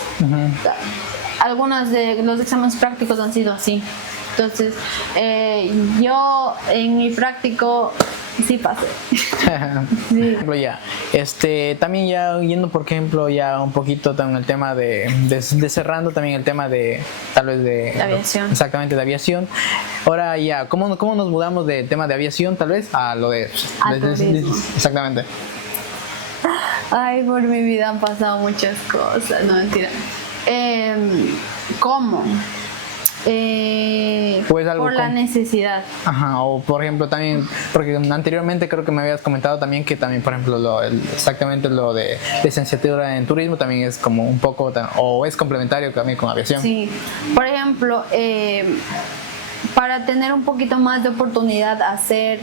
Algunos de los exámenes prácticos han sido así. Entonces, yo en mi práctico sí pasé. Sí. Ya, también ya yendo por ejemplo ya un poquito también el tema de cerrando también el tema de tal vez de aviación. Exactamente, de aviación. Ahora ya, ¿cómo nos mudamos del tema de aviación tal vez a lo de exactamente? Ay, por mi vida han pasado muchas cosas, no mentira. ¿Cómo? Pues algo por la necesidad. Ajá, o por ejemplo también, porque anteriormente creo que me habías comentado también que también, por ejemplo, exactamente lo de licenciatura en turismo también es como un poco, o es complementario también con aviación. Sí, por ejemplo, para tener un poquito más de oportunidad a hacer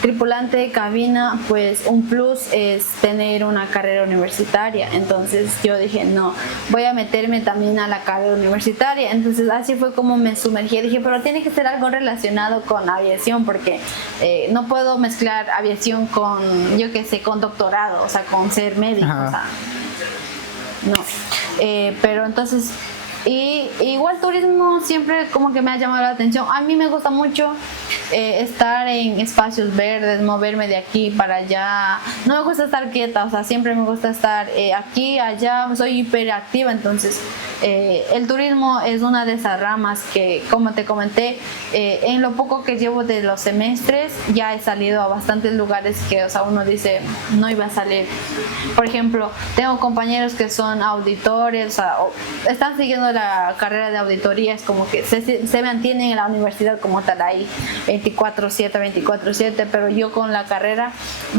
tripulante de cabina, pues un plus es tener una carrera universitaria. Entonces yo dije, no, voy a meterme también a la carrera universitaria. Entonces así fue como me sumergí. Dije, pero tiene que ser algo relacionado con aviación, porque no puedo mezclar aviación con, yo qué sé, con doctorado, o sea, con ser médico. O sea, no. Pero entonces... Y igual turismo siempre como que me ha llamado la atención. A mí me gusta mucho estar en espacios verdes, moverme de aquí para allá. No me gusta estar quieta, o sea, siempre me gusta estar aquí, allá. Soy hiperactiva, entonces el turismo es una de esas ramas que, como te comenté, en lo poco que llevo de los semestres ya he salido a bastantes lugares que, o sea, uno dice no iba a salir. Por ejemplo, tengo compañeros que son auditores, o sea, están siguiendo la carrera de auditoría, es como que se mantienen en la universidad como tal ahí 24/7, pero yo con la carrera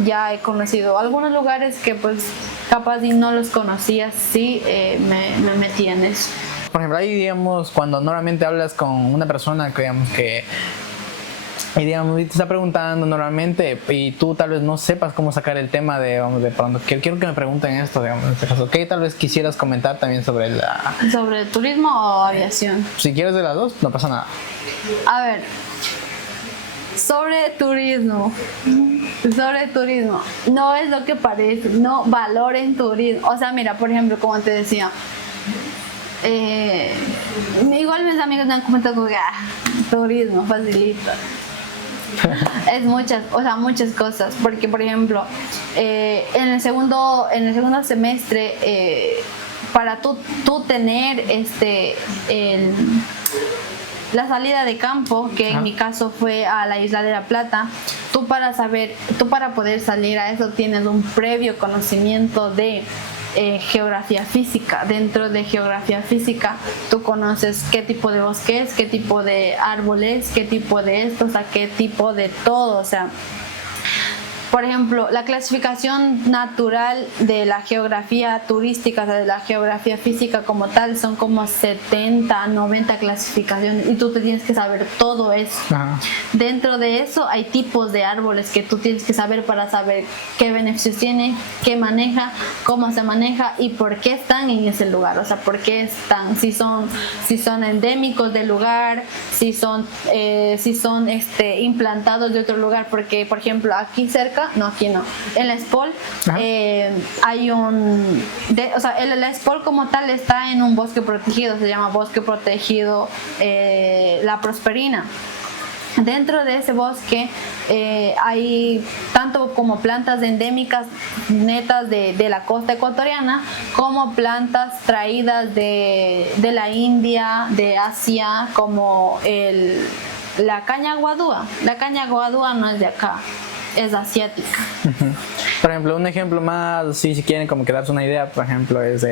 ya he conocido algunos lugares que pues capaz y no los conocía, sí me metí en eso. Por ejemplo, ahí digamos, cuando normalmente hablas con una persona que digamos que y digamos, te está preguntando normalmente y tú tal vez no sepas cómo sacar el tema de, vamos, de pronto, quiero que me pregunten esto, digamos, en este caso, ¿qué tal vez quisieras comentar también sobre ¿Sobre turismo o aviación? Si quieres de las dos, no pasa nada. A ver, sobre turismo, no es lo que parece, no valoren turismo. O sea, mira, por ejemplo, como te decía, igual mis amigos me han comentado que turismo facilita. Es muchas cosas, porque por ejemplo en el segundo semestre para tú tener la salida de campo, que en mi caso fue a la Isla de la Plata, tú para poder salir a eso tienes un previo conocimiento de geografía física. Dentro de geografía física tú conoces qué tipo de bosque es, qué tipo de árboles, qué tipo de esto, o sea, qué tipo de todo, o sea, por ejemplo, la clasificación natural de la geografía turística, o sea, de la geografía física como tal, son como 70, 90 clasificaciones y tú te tienes que saber todo eso. Ajá. Dentro de eso hay tipos de árboles que tú tienes que saber para saber qué beneficios tiene, qué maneja, cómo se maneja y por qué están en ese lugar. O sea, por qué están, si son endémicos del lugar, si son implantados de otro lugar, porque por ejemplo aquí cerca, no, aquí no, en la SPOL hay la SPOL como tal está en un bosque protegido, se llama Bosque Protegido La Prosperina. Dentro de ese bosque hay tanto como plantas endémicas netas de la costa ecuatoriana, como plantas traídas de la India, de Asia, como la caña guadúa. La caña guadúa no es de acá, es asiática. Uh-huh. Por ejemplo, un ejemplo más, si quieren como que darse una idea, por ejemplo, es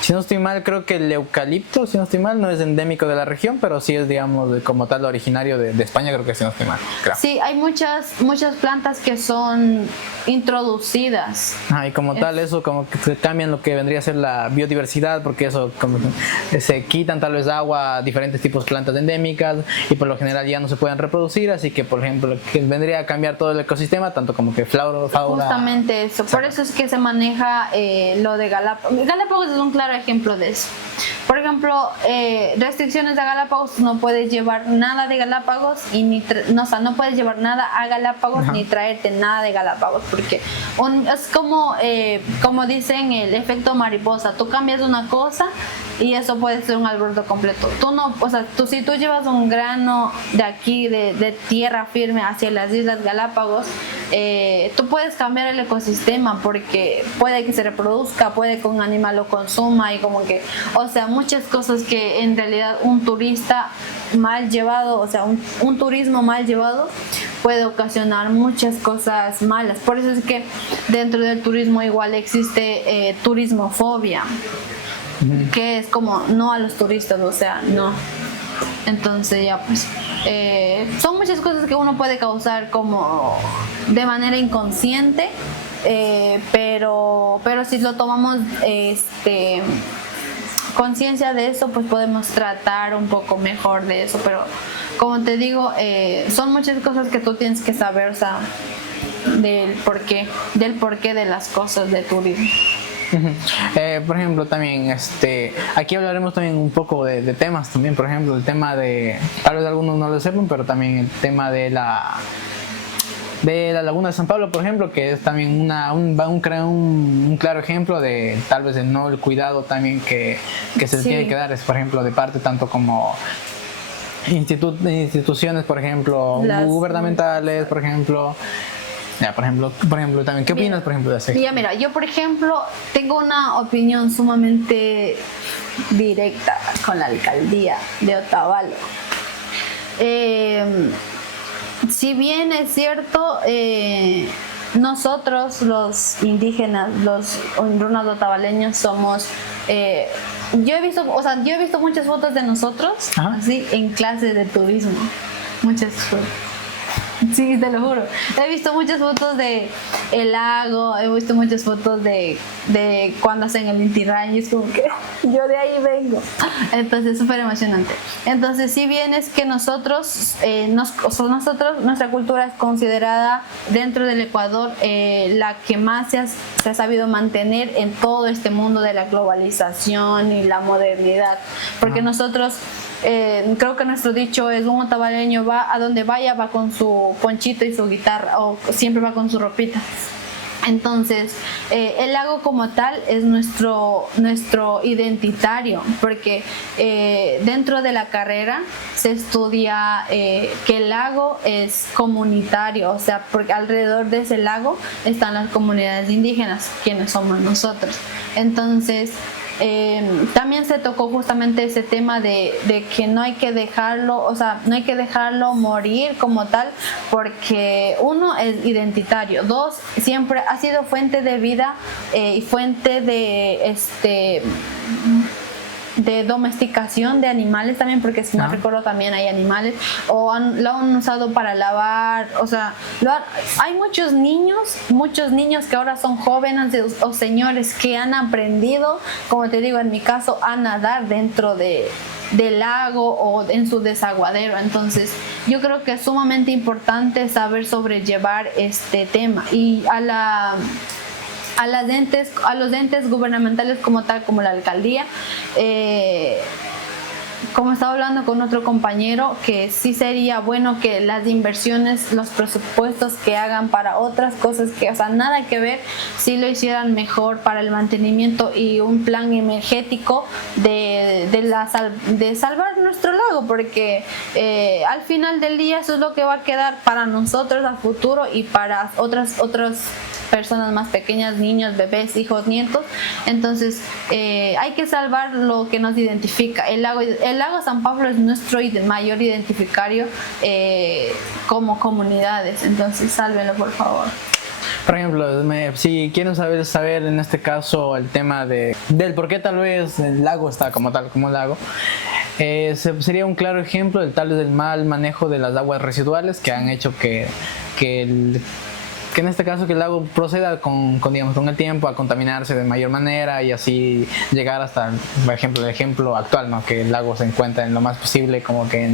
si no estoy mal, creo que el eucalipto, si no estoy mal, no es endémico de la región, pero sí es, digamos, como tal originario de España, creo que si no estoy mal. Creo. Sí, hay muchas plantas que son introducidas. Y como tal, eso como que se cambian lo que vendría a ser la biodiversidad, porque eso como se quitan tal vez agua, diferentes tipos de plantas endémicas, y por lo general ya no se pueden reproducir, así que, por ejemplo, que vendría a cambiar todo el ecosistema, tanto como que fauna. Justamente eso, por eso es que se maneja lo de Galápagos. Galápagos es un claro ejemplo de eso. Por ejemplo, restricciones de Galápagos, no puedes llevar nada de Galápagos y no puedes llevar nada a Galápagos. Ajá. Ni traerte nada de Galápagos, porque es como dicen el efecto mariposa, tú cambias una cosa y eso puede ser un alboroto completo. Si tú llevas un grano de aquí de tierra firme hacia las Islas Galápagos, tú puedes cambiar el ecosistema, porque puede que se reproduzca, puede que un animal lo consuma y como que, o sea, muchas cosas que en realidad un turista mal llevado, o sea, un turismo mal llevado puede ocasionar muchas cosas malas. Por eso es que dentro del turismo igual existe turismofobia, que es como no a los turistas, o sea, no. Entonces ya pues son muchas cosas que uno puede causar como de manera inconsciente, pero si lo tomamos conciencia de eso, pues podemos tratar un poco mejor de eso. Pero como te digo, son muchas cosas que tú tienes que saber, o sea, del porqué de las cosas de turismo. Por ejemplo, también aquí hablaremos también un poco de temas también, por ejemplo, el tema de, tal vez algunos no lo sepan, pero también el tema de la Laguna de San Pablo, por ejemplo, que es también un claro ejemplo de tal vez el cuidado también que se Sí. tiene que dar, es por ejemplo de parte tanto como instituciones, por ejemplo, gubernamentales, por ejemplo. Ya, por ejemplo también, ¿qué opinas, por ejemplo, de eso? Mira, yo por ejemplo tengo una opinión sumamente directa con la alcaldía de Otavalo. Si bien es cierto, nosotros los indígenas, los runas otavaleños somos... yo he visto muchas fotos de nosotros, así, en clases de turismo. Muchas fotos. Sí, te lo juro. He visto muchas fotos de el lago, he visto muchas fotos de cuando hacen el Inti Raymi, es como que yo de ahí vengo. Entonces, súper emocionante. Entonces, si bien es que nosotros, nuestra cultura es considerada dentro del Ecuador la que más se ha sabido mantener en todo este mundo de la globalización y la modernidad. Porque nosotros... creo que nuestro dicho es: un otavaleño va a donde vaya, va con su ponchito y su guitarra, o siempre va con su ropita. Entonces, el lago como tal es nuestro identitario, porque dentro de la carrera se estudia que el lago es comunitario, o sea, porque alrededor de ese lago están las comunidades indígenas, quienes somos nosotros. Entonces, también se tocó justamente ese tema de que no hay que dejarlo, o sea, no hay que dejarlo morir como tal, porque uno es identitario, dos, siempre ha sido fuente de vida y fuente de domesticación de animales también, porque si no recuerdo también hay animales, o lo han usado para lavar, o sea, hay muchos niños que ahora son jóvenes o señores que han aprendido, como te digo, en mi caso, a nadar dentro del lago o en su desaguadero. Entonces yo creo que es sumamente importante saber sobrellevar este tema, y a los entes gubernamentales como tal, como la alcaldía, como estaba hablando con otro compañero, que sí sería bueno que las inversiones, los presupuestos que hagan para otras cosas que, o sea, nada que ver, si lo hicieran mejor para el mantenimiento y un plan energético de salvar nuestro lago, porque al final del día eso es lo que va a quedar para nosotros a futuro y para otras personas más pequeñas, niños, bebés, hijos, nietos. Entonces hay que salvar lo que nos identifica. El lago San Pablo es nuestro mayor identificario como comunidades, entonces sálvenlo, por favor. Por ejemplo, si quieren saber en este caso el tema del por qué tal vez el lago está como tal, como lago, sería un claro ejemplo del mal manejo de las aguas residuales, que han hecho que en este caso que el lago proceda con el tiempo a contaminarse de mayor manera, y así llegar hasta, por ejemplo, el ejemplo actual, ¿no? Que el lago se encuentra en lo más posible como que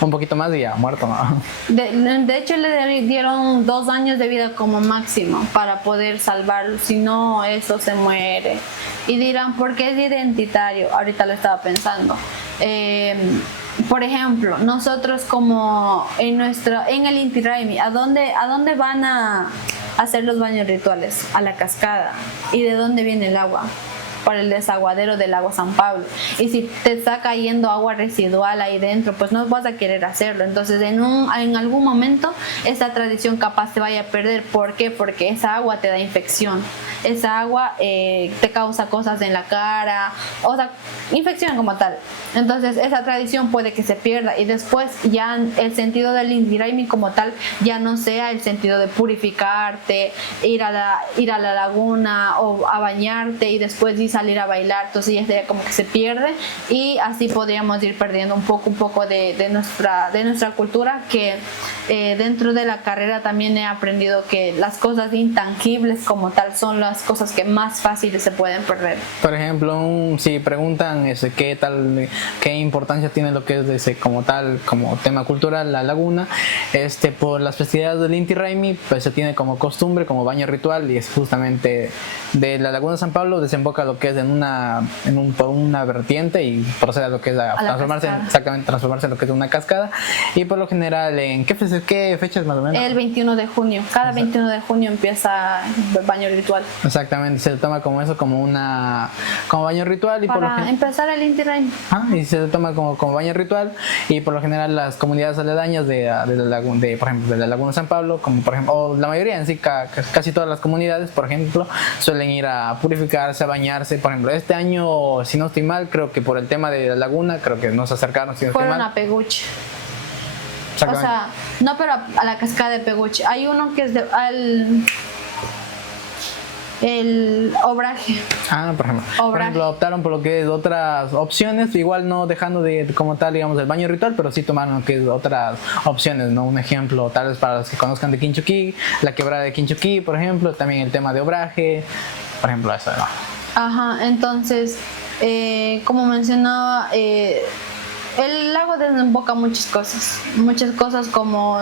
un poquito más y ya muerto, ¿no? De hecho le dieron 2 años de vida como máximo para poder salvarlo, si no eso se muere. Y dirán, ¿por qué es identitario? Ahorita lo estaba pensando. Por ejemplo, nosotros como en el Inti Raymi, ¿a dónde van a hacer los baños rituales? A la cascada. ¿Y de dónde viene el agua? Por el desaguadero del lago San Pablo. Y si te está cayendo agua residual ahí dentro, pues no vas a querer hacerlo. Entonces en algún momento esa tradición capaz se vaya a perder. ¿Por qué? Porque esa agua te da infección. Esa agua te causa cosas en la cara, o sea, infección como tal. Entonces esa tradición puede que se pierda, y después ya el sentido del Inti Raymi como tal ya no sea el sentido de purificarte, ir a la laguna o a bañarte y después salir a bailar. Entonces ya sería como que se pierde, y así podríamos ir perdiendo un poco de nuestra cultura, que dentro de la carrera también he aprendido que las cosas intangibles como tal son las cosas que más fáciles se pueden perder. Por ejemplo, si preguntan qué importancia tiene lo que es como tal, como tema cultural, la laguna, por las festividades del Inti Raymi, pues se tiene como costumbre, como baño ritual, y es justamente de la laguna de San Pablo desemboca lo que es por una vertiente y procede a lo que es transformarse en lo que es una cascada. Y por lo general, ¿en qué fechas más o menos? El 21 de junio. Cada 21 de junio empieza el baño ritual. Exactamente, se toma como eso, como baño ritual. Y para empezar el Inti Raymi. Y se toma como baño ritual, y por lo general las comunidades aledañas por ejemplo, de la laguna de San Pablo, como por ejemplo, o la mayoría en sí, casi todas las comunidades, por ejemplo, suelen ir a purificarse, a bañarse. Por ejemplo, este año, si no estoy mal, creo que por el tema de la laguna, creo que nos acercaron, si no estoy mal. Fueron a Peguche. O sea, no, pero a la cascada de Peguche. Hay uno que es el Obraje. Por ejemplo, optaron por lo que es otras opciones, igual no dejando de como tal, digamos, el baño ritual, pero sí tomaron lo que es otras opciones, ¿no? Un ejemplo, tal vez para los que conozcan de Quinchuquí, la quebrada de Quinchuquí, por ejemplo, también el tema de Obraje, por ejemplo, eso, ¿no? Ajá, entonces, como mencionaba, el lago desemboca muchas cosas como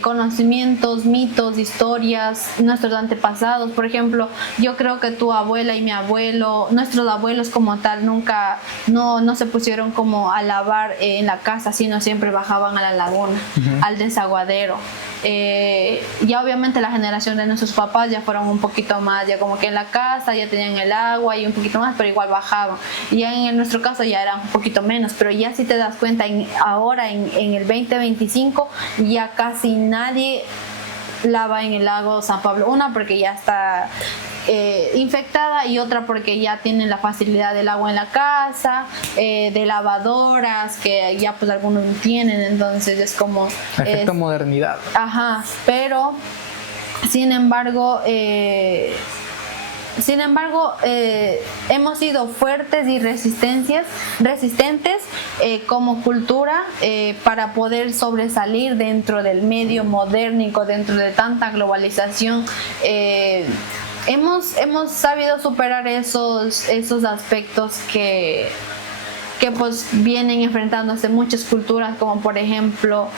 conocimientos, mitos, historias, nuestros antepasados. Por ejemplo, yo creo que tu abuela y mi abuelo, nuestros abuelos como tal, nunca no se pusieron como a lavar en la casa, sino siempre bajaban a la laguna, al desaguadero. Ya obviamente la generación de nuestros papás ya fueron un poquito más, ya como que en la casa ya tenían el agua y un poquito más, pero igual bajaban. Y ya en nuestro caso ya era un poquito menos, pero ya si te das cuenta, ahora en el 2025 ya casi nadie lava en el lago San Pablo. Una porque ya está infectada, y otra porque ya tienen la facilidad del agua en la casa, de lavadoras que ya pues algunos tienen, entonces es como efecto modernidad. Ajá, pero sin embargo hemos sido fuertes y resistentes como cultura para poder sobresalir dentro del medio moderno, dentro de tanta globalización. Hemos sabido superar esos aspectos que pues vienen enfrentándose muchas culturas, como por ejemplo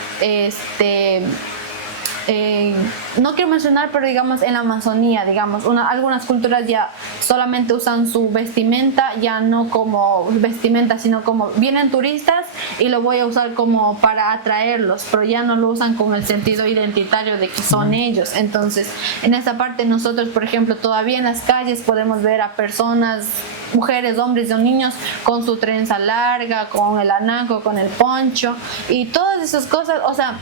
no quiero mencionar, pero digamos en la Amazonía, digamos, algunas culturas ya solamente usan su vestimenta, ya no como vestimenta, sino como vienen turistas y lo voy a usar como para atraerlos, pero ya no lo usan con el sentido identitario de que son ellos. Entonces, en esa parte nosotros, por ejemplo, todavía en las calles podemos ver a personas, mujeres, hombres o niños con su trenza larga, con el anaco, con el poncho y todas esas cosas. O sea,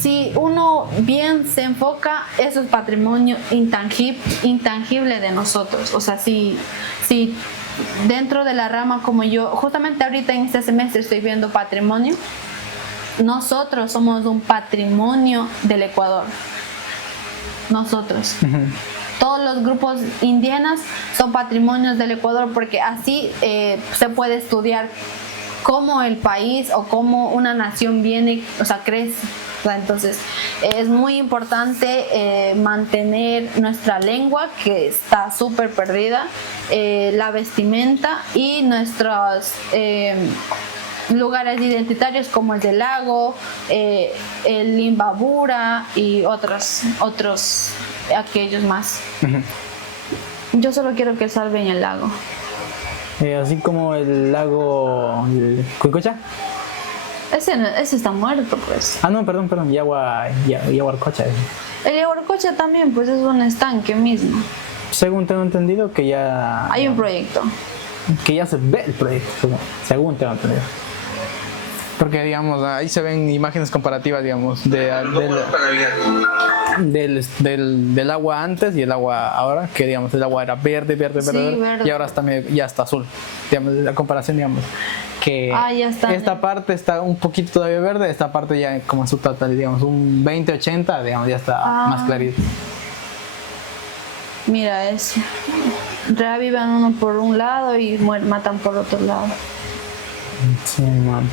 si uno bien se enfoca, eso es patrimonio intangible de nosotros. O sea, si dentro de la rama, como yo, justamente ahorita en este semestre estoy viendo patrimonio, nosotros somos un patrimonio del Ecuador. Nosotros. Todos los grupos indígenas son patrimonios del Ecuador, porque así se puede estudiar cómo el país o cómo una nación viene, o sea, crece. Entonces es muy importante mantener nuestra lengua, que está súper perdida, la vestimenta y nuestros lugares identitarios como el del lago, el Imbabura y otros aquellos más. Yo solo quiero que salven el lago. Así como el lago Cuicocha. Ese está muerto, pues. No, perdón, Yaguarcocha. El Yaguarcocha también, pues es un estanque mismo. Según tengo entendido que ya... Hay un proyecto. Que ya se ve el proyecto, según tengo entendido. Porque, digamos, ahí se ven imágenes comparativas, digamos, del agua antes y el agua ahora, que, digamos, el agua era verde, y ahora ya está azul. Digamos, la comparación, digamos, que ya está, esta parte está un poquito todavía verde, esta parte ya como en su total, digamos, un 20-80, digamos, ya está más clarito. Mira eso. Reavivan uno por un lado y matan por otro lado. Sí, man.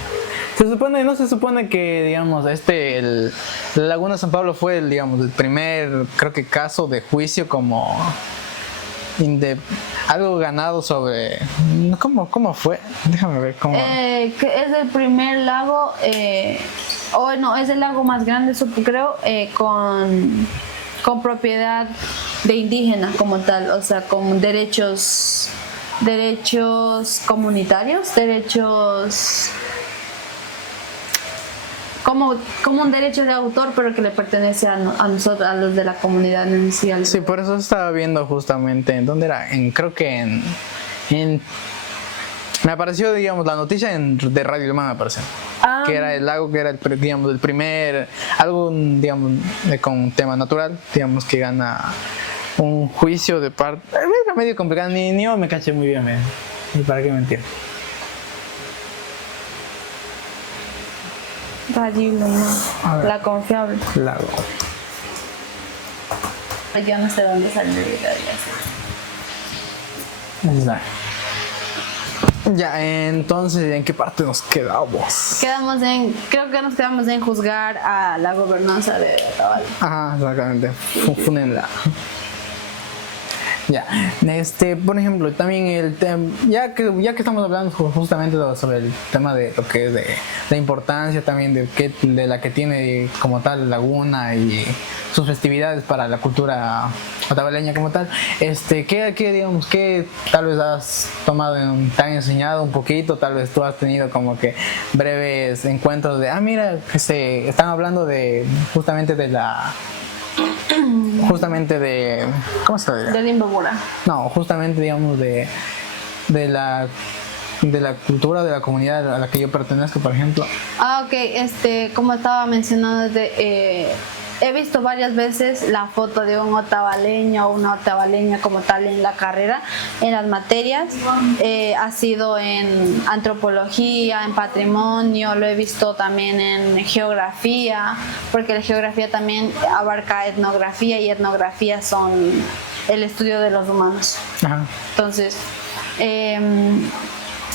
Se supone, no se supone que, digamos, la Laguna de San Pablo fue, digamos, el primer, creo que caso de juicio como algo ganado sobre, ¿cómo fue? Déjame ver cómo. Que es el primer lago, o no, es el lago más grande, creo, con propiedad de indígena como tal, o sea, con derechos comunitarios, derechos como un derecho de autor, pero que le pertenece a nosotros, a los de la comunidad inicial. Sí, por eso estaba viendo justamente, ¿dónde era? Creo que me apareció, digamos, la noticia de Radio Limán, me apareció. Que era el lago, que era digamos, el primer, algo, digamos, con tema natural, digamos, que gana un juicio de parte. Era medio complicado, ni yo me caché muy bien, ni para qué mentir. Radio Limán, la confiable. Lago. Yo no sé dónde salió el video. Ya, entonces, ¿en qué parte nos quedamos? Creo que nos quedamos en juzgar a la gobernanza de Otavalo. Ajá, exactamente. Funenla. Ya, por ejemplo, también ya que estamos hablando justamente sobre el tema de lo que es de la importancia también de la que tiene como tal Laguna y sus festividades para la cultura otavaleña como tal, digamos, que tal vez has tomado, te han enseñado un poquito, tal vez tú has tenido como que breves encuentros de, mira, que se están hablando justamente de ¿cómo se diría? Del Imbabura. No, justamente, digamos, de la cultura de la comunidad a la que yo pertenezco, por ejemplo. Ok, como estaba mencionando, he visto varias veces la foto de un otavaleño o una otavaleña como tal en la carrera, en las materias. Ha sido en antropología, en patrimonio, lo he visto también en geografía, porque la geografía también abarca etnografía, y etnografía son el estudio de los humanos. Ajá. Entonces,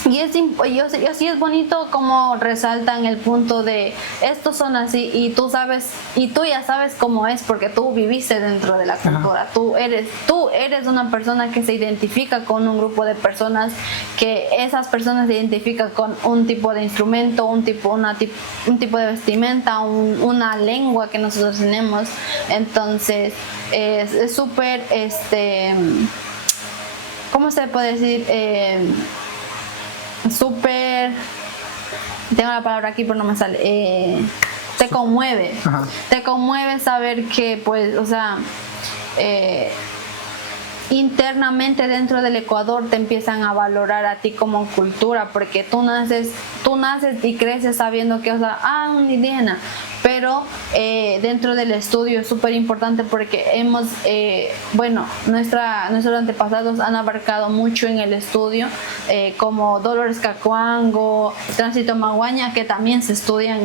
y sí es bonito como resaltan el punto de estos son así, y tú ya sabes cómo es porque tú viviste dentro de la cultura. Ajá. Tú eres una persona que se identifica con un grupo de personas, que esas personas se identifican con un tipo de instrumento, un tipo de vestimenta, una lengua que nosotros tenemos. Entonces es súper, ¿cómo se puede decir? Súper, tengo la palabra aquí pero no me sale, te conmueve. Ajá. Te conmueve saber que, pues, o sea, internamente dentro del Ecuador te empiezan a valorar a ti como cultura, porque tú naces y creces sabiendo que, o sea, un indígena, pero dentro del estudio es súper importante porque nuestros antepasados han abarcado mucho en el estudio, como Dolores Cacuango, Tránsito Maguaña, que también se estudian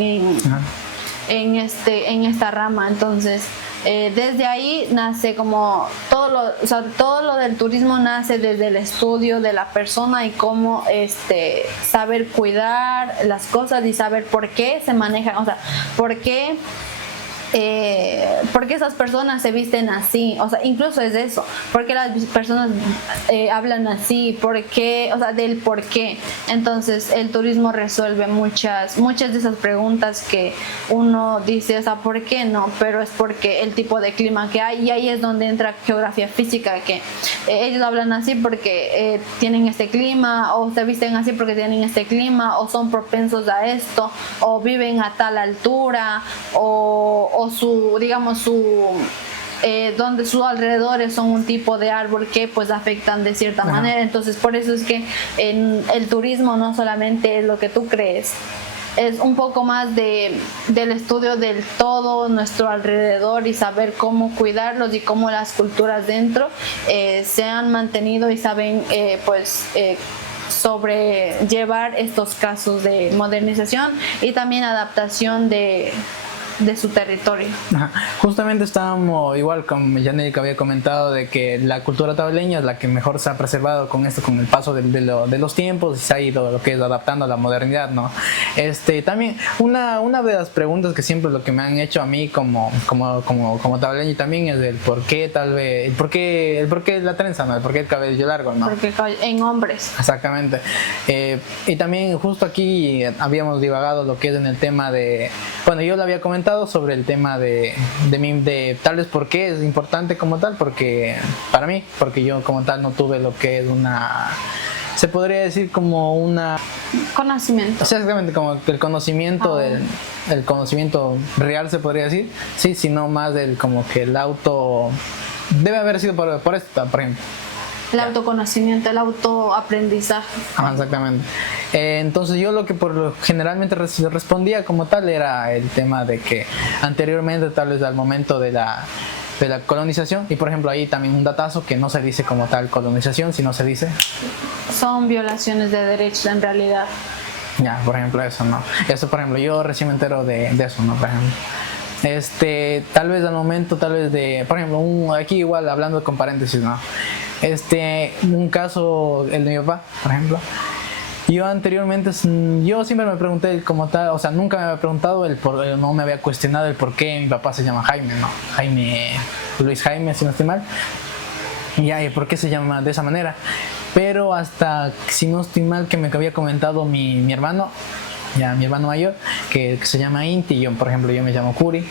en esta rama. Entonces, desde ahí nace como todo lo del turismo nace desde el estudio de la persona y cómo saber cuidar las cosas y saber por qué se manejan, o sea, por qué esas personas se visten así, o sea, incluso es eso, por qué las personas hablan así, por qué, o sea, del por qué. Entonces el turismo resuelve muchas de esas preguntas que uno dice, o sea, ¿por qué no? Pero es porque el tipo de clima que hay, y ahí es donde entra geografía física, que ellos hablan así porque tienen este clima, o se visten así porque tienen este clima, o son propensos a esto, o viven a tal altura, o donde sus alrededores son un tipo de árbol que pues afectan de cierta manera. Entonces por eso es que el turismo no solamente es lo que tú crees, es un poco más del estudio del todo nuestro alrededor y saber cómo cuidarlos y cómo las culturas dentro se han mantenido y saben sobrellevar estos casos de modernización y también adaptación de de su territorio. Ajá. Justamente estábamos, igual como Yaneli que había comentado, de que la cultura tabaleña es la que mejor se ha preservado con esto, con el paso de los tiempos, y se ha ido lo que es adaptando a la modernidad, ¿no? También una de las preguntas que siempre lo que me han hecho a mí como tabaleño también es el por qué tal vez, el por qué la trenza, ¿no? El por qué el cabello largo, ¿no? Porque en hombres. Exactamente. Y también justo aquí habíamos divagado lo que es en el tema de, bueno, yo le había comentado sobre el tema de tal vez por qué es importante como tal, porque para mí, porque yo como tal no tuve lo que es se podría decir como una conocimiento. O sea, exactamente, como el conocimiento el conocimiento real, se podría decir, sí, sino más del como que el auto debe haber sido por esto, por ejemplo. El autoconocimiento, el autoaprendizaje. Ajá, exactamente. Entonces yo lo que generalmente respondía como tal era el tema de que anteriormente, tal vez al momento de la colonización, y por ejemplo ahí también un datazo que no se dice como tal colonización, sino se dice... Son violaciones de derechos en realidad. Ya, por ejemplo eso, ¿no? Eso, por ejemplo, yo recién me entero de eso, ¿no? Por ejemplo. Tal vez al momento, tal vez de, por ejemplo, aquí igual hablando con paréntesis, ¿no? Un caso, el de mi papá, por ejemplo. Yo anteriormente, yo siempre me pregunté como tal, o sea, nunca me había preguntado no me había cuestionado el por qué mi papá se llama Jaime, ¿no? Luis Jaime, si no estoy mal. ¿Y por qué se llama de esa manera? Pero hasta, si no estoy mal, que me había comentado mi hermano, mi hermano mayor, que se llama Inti, y por ejemplo, yo me llamo Curi.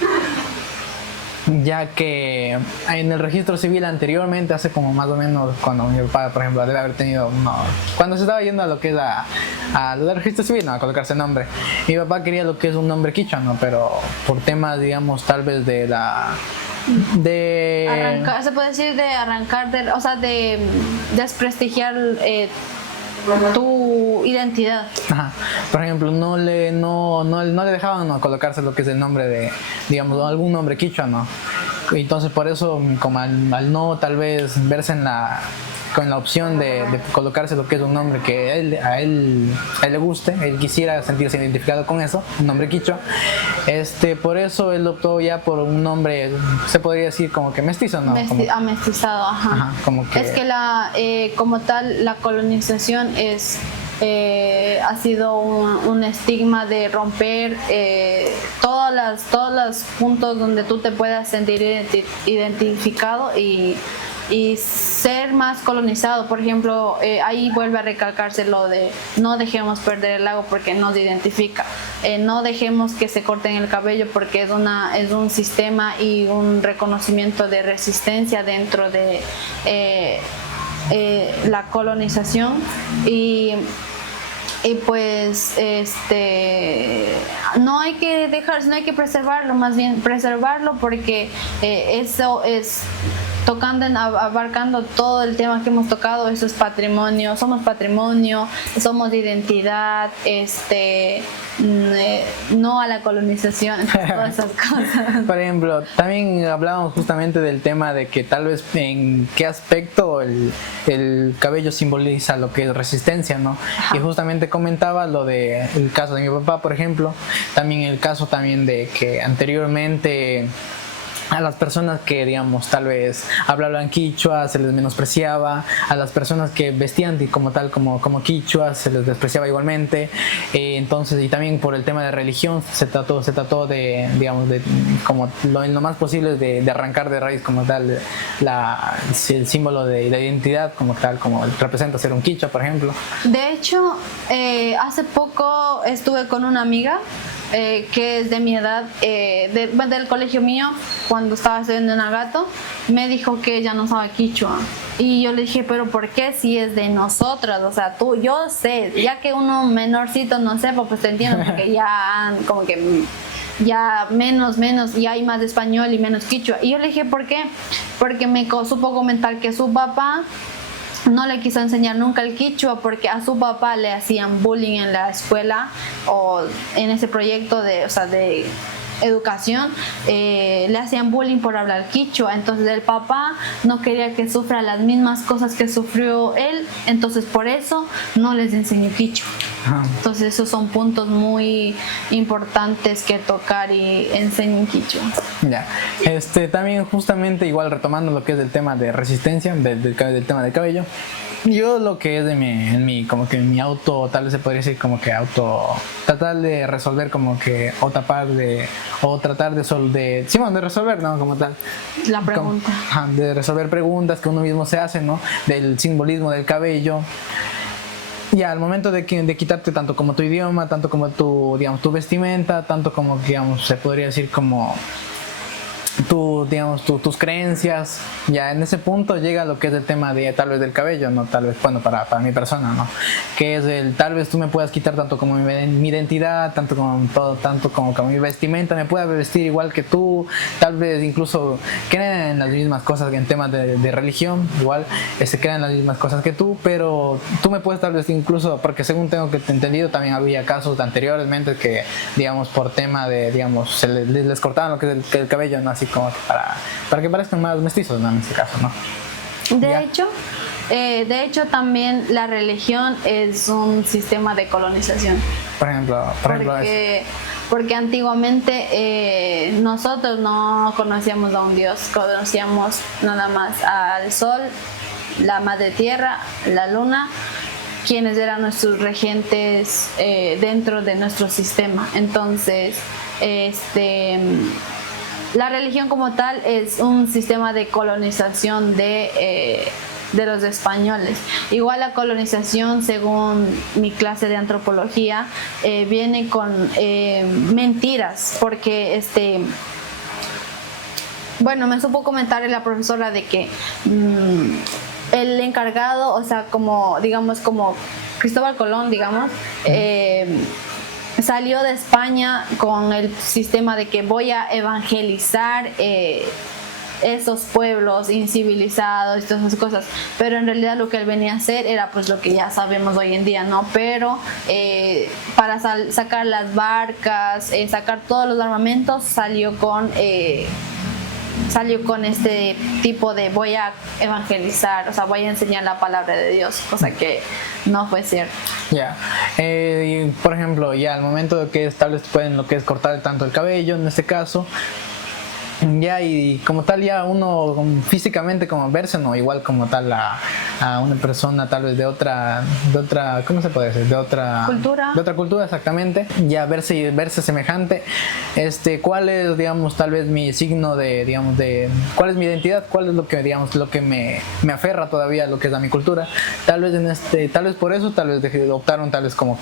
Ya que en el registro civil anteriormente, hace como más o menos, cuando mi papá, por ejemplo, debe haber tenido cuando se estaba yendo a lo que es a lo del registro civil, ¿no? A colocarse nombre, mi papá quería lo que es un nombre quichua, ¿no? Pero por temas, digamos, tal vez se puede decir de arrancar, o sea, de desprestigiar tu identidad. Ajá. Por ejemplo, no le dejaban, ¿no?, colocarse lo que es el nombre de, digamos, algún nombre quichua, ¿no? Entonces por eso, como al no tal vez verse con la opción de colocarse lo que es un nombre que a él le guste, él quisiera sentirse identificado con eso, un nombre quichua, por eso él optó ya por un nombre, se podría decir como que mestizo, ¿no? Amestizado, ajá. Ajá, como que... Es que como tal, la colonización ha sido un estigma de romper todos los puntos donde tú te puedas sentir identificado y ser más colonizado. Por ejemplo, ahí vuelve a recalcarse lo de no dejemos perder el lago porque nos identifica, no dejemos que se corten el cabello porque es un sistema y un reconocimiento de resistencia dentro de la colonización. Y pues no hay que dejar, no hay que preservarlo, más bien preservarlo, porque eso es abarcando todo el tema que hemos tocado. Eso es patrimonio, somos identidad, no a la colonización, todas esas cosas. Por ejemplo, también hablábamos justamente del tema de que tal vez en qué aspecto el cabello simboliza lo que es resistencia, ¿no? Ajá. Y justamente comentaba lo de el caso de mi papá, por ejemplo, también el caso también de que anteriormente a las personas que, digamos, tal vez hablaban quichua se les menospreciaba, a las personas que vestían como tal como quichua se les despreciaba igualmente. Entonces, y también por el tema de religión se trató de, digamos, de como lo más posible de arrancar de raíz como tal el símbolo de la identidad como tal, como representa ser un quichua, por ejemplo. De hecho, hace poco estuve con una amiga que es de mi edad, del colegio mío, cuando estaba estudiando en Agato, me dijo que ella no sabe quichua. Y yo le dije, ¿pero por qué? Si es de nosotras, o sea, yo sé, ya que uno menorcito no sepa, pues te entiendo, porque ya como que ya menos, ya hay más de español y menos quichua. Y yo le dije, ¿por qué? Porque me supo comentar que su papá no le quiso enseñar nunca el quichua porque a su papá le hacían bullying en la escuela o en ese proyecto de educación, le hacían bullying por hablar quichua. Entonces el papá no quería que sufra las mismas cosas que sufrió él, entonces por eso no les enseñó quichua. Ajá. Entonces esos son puntos muy importantes que tocar y enseñar en quichua. Ya, también justamente igual retomando lo que es el tema de resistencia, del tema del cabello, yo lo que es en mi, como que mi auto, tal vez se podría decir como que tratar de resolver como que, o tapar de, o tratar sí, bueno, de resolver, ¿no? Como tal. La pregunta. De resolver preguntas que uno mismo se hace, ¿no? Del simbolismo del cabello. Ya, al momento de quitarte tanto como tu idioma, tanto como digamos, tu vestimenta, tanto como, digamos, se podría decir como digamos, tus creencias, ya en ese punto llega lo que es el tema de tal vez del cabello, no tal vez, bueno, para mi persona, ¿no? Que es tal vez tú me puedas quitar tanto como mi identidad, tanto como todo, tanto como mi vestimenta, me pueda vestir igual que tú, tal vez incluso creen en las mismas cosas en temas de religión, igual se crean las mismas cosas que tú, pero tú me puedes tal vez incluso, porque según tengo que entendido, también había casos anteriormente que, digamos, por tema de, digamos, les cortaban lo que es el cabello, ¿no? Así como que para que parezcan más mestizos, ¿no? En este caso, ¿no? De hecho también la religión es un sistema de colonización. Por ejemplo porque antiguamente nosotros no conocíamos a un Dios, conocíamos nada más al sol, la madre tierra, la luna, quienes eran nuestros regentes dentro de nuestro sistema. Entonces, la religión como tal es un sistema de colonización de los españoles. Igual la colonización, según mi clase de antropología, viene con mentiras, porque bueno, me supo comentar la profesora de que el encargado, o sea, como digamos como Cristóbal Colón, digamos, salió de España con el sistema de que voy a evangelizar esos pueblos incivilizados y todas esas cosas, pero en realidad lo que él venía a hacer era pues lo que ya sabemos hoy en día, ¿no? Pero para sacar las barcas, sacar todos los armamentos, salió con este tipo de voy a evangelizar, o sea, voy a enseñar la palabra de Dios, cosa que no fue cierto. Ya, por ejemplo, ya al momento de que tal vez pueden lo que es cortar tanto el cabello, en este caso, ya, y como tal ya uno físicamente como verse, no igual como tal a una persona tal vez de otra, ¿cómo se puede decir? De otra cultura, exactamente, ya verse semejante, cuál es, digamos, tal vez mi signo digamos, cuál es mi identidad, cuál es lo que, digamos, lo que me aferra todavía a lo que es a mi cultura, tal vez tal vez por eso, tal vez optaron tal vez como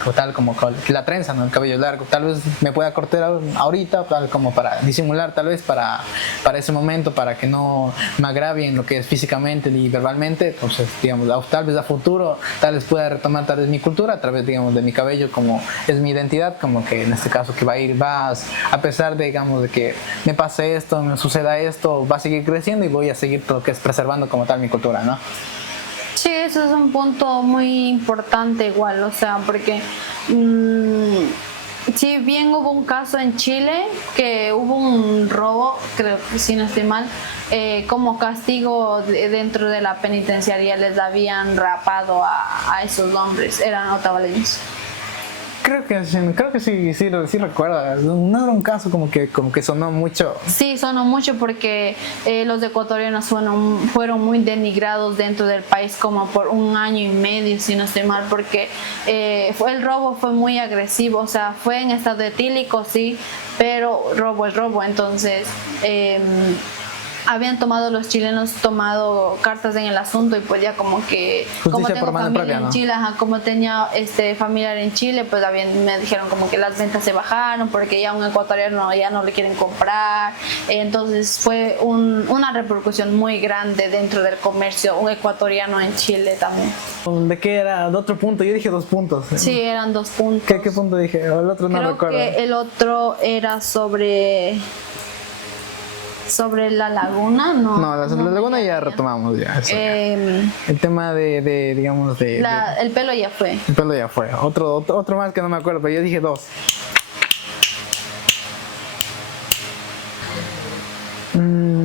la trenza, ¿no? El cabello largo, tal vez me pueda cortar ahorita, tal como para disimular, tal vez para ese momento, para que no me agravien lo que es físicamente y verbalmente. Entonces, digamos, tal vez a futuro, tal vez pueda retomar tal vez mi cultura a través, digamos, de mi cabello, como es mi identidad, como que en este caso que a pesar de, digamos, de que me pase esto, me suceda esto, va a seguir creciendo y voy a seguir lo que es preservando como tal mi cultura, ¿no? Sí, eso es un punto muy importante igual, o sea, porque si bien hubo un caso en Chile que hubo un robo, creo que si no estoy mal, como castigo dentro de la penitenciaría les habían rapado a esos hombres, eran otavaleños. Creo que sí recuerdo. No era un caso como que sonó mucho. Sí, sonó mucho porque los ecuatorianos fueron muy denigrados dentro del país como por 1 año y medio, si no estoy mal, porque el robo fue muy agresivo, o sea, fue en estado etílico, sí, pero robo es robo, entonces habían los chilenos tomado cartas en el asunto y pues ya como que como tengo familia propia, ¿no? En Chile, como tenía familiar en Chile, pues me dijeron como que las ventas se bajaron porque ya un ecuatoriano ya no le quieren comprar, entonces fue una repercusión muy grande dentro del comercio, un ecuatoriano en Chile también. ¿De qué era? ¿De otro punto? Yo dije 2 puntos. Sí, eran 2 puntos. ¿Qué punto dije? El otro no recuerdo. Creo que el otro era sobre la laguna, ¿no? No, la laguna ya retomamos ya. El tema digamos, el pelo ya fue. El pelo ya fue. Otro más que no me acuerdo, pero yo dije 2.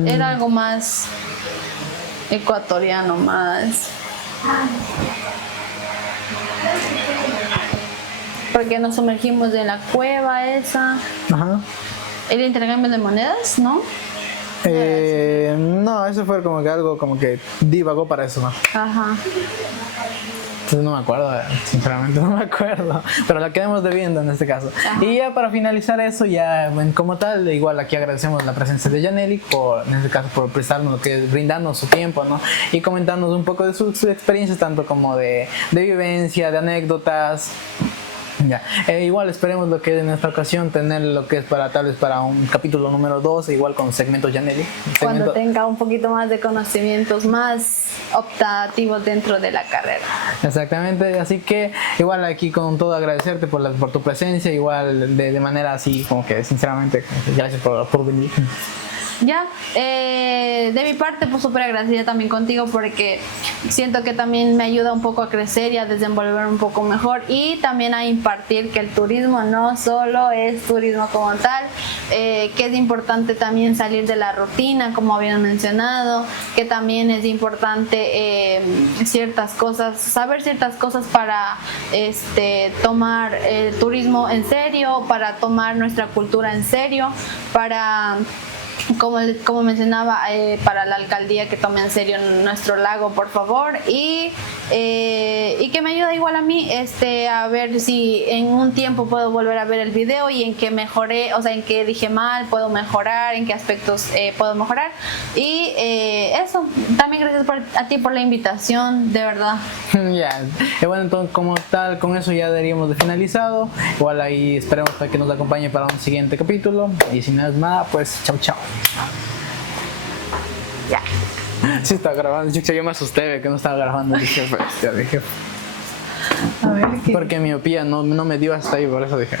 Era algo más ecuatoriano, más... porque nos sumergimos en la cueva esa. Ajá. El intercambio de monedas, ¿no? No, eso fue como que algo como que divagó para eso, ¿no? Ajá. Entonces no me acuerdo, sinceramente no me acuerdo, pero la quedamos debiendo en este caso. Ajá. Y ya para finalizar eso, ya como tal, igual aquí agradecemos la presencia de Yaneli, por, en este caso por prestarnos lo que es brindarnos su tiempo, ¿no? Y comentarnos un poco de sus experiencias, tanto como de vivencia, de anécdotas. Ya. Igual esperemos lo que es en esta ocasión tener lo que es para tal vez para un capítulo número 2, igual con segmentos Yaneli. Cuando tenga un poquito más de conocimientos más optativos dentro de la carrera. Exactamente, así que igual aquí con todo agradecerte por tu presencia, igual de manera así como que sinceramente gracias por venir. Ya, de mi parte pues súper agradecida también contigo porque siento que también me ayuda un poco a crecer y a desenvolver un poco mejor y también a impartir que el turismo no solo es turismo como tal, que es importante también salir de la rutina como habían mencionado, que también es importante ciertas cosas, saber ciertas cosas para tomar el turismo en serio, para tomar nuestra cultura en serio, para... Como mencionaba, para la alcaldía que tome en serio nuestro lago, por favor, y que me ayuda igual a mí a ver si en un tiempo puedo volver a ver el video y en qué mejoré, o sea, en qué dije mal, puedo mejorar, en qué aspectos puedo mejorar. Y eso, también gracias a ti por la invitación, de verdad. Ya, bueno, entonces como tal, con eso ya daríamos de finalizado. Igual ahí esperemos para que nos acompañe para un siguiente capítulo. Y si no es nada, pues chao, chao. Ya. Sí está grabando, yo me asusté que no estaba grabando. Dije, A ver, ¿qué? porque miopía no me dio hasta ahí, por eso dije.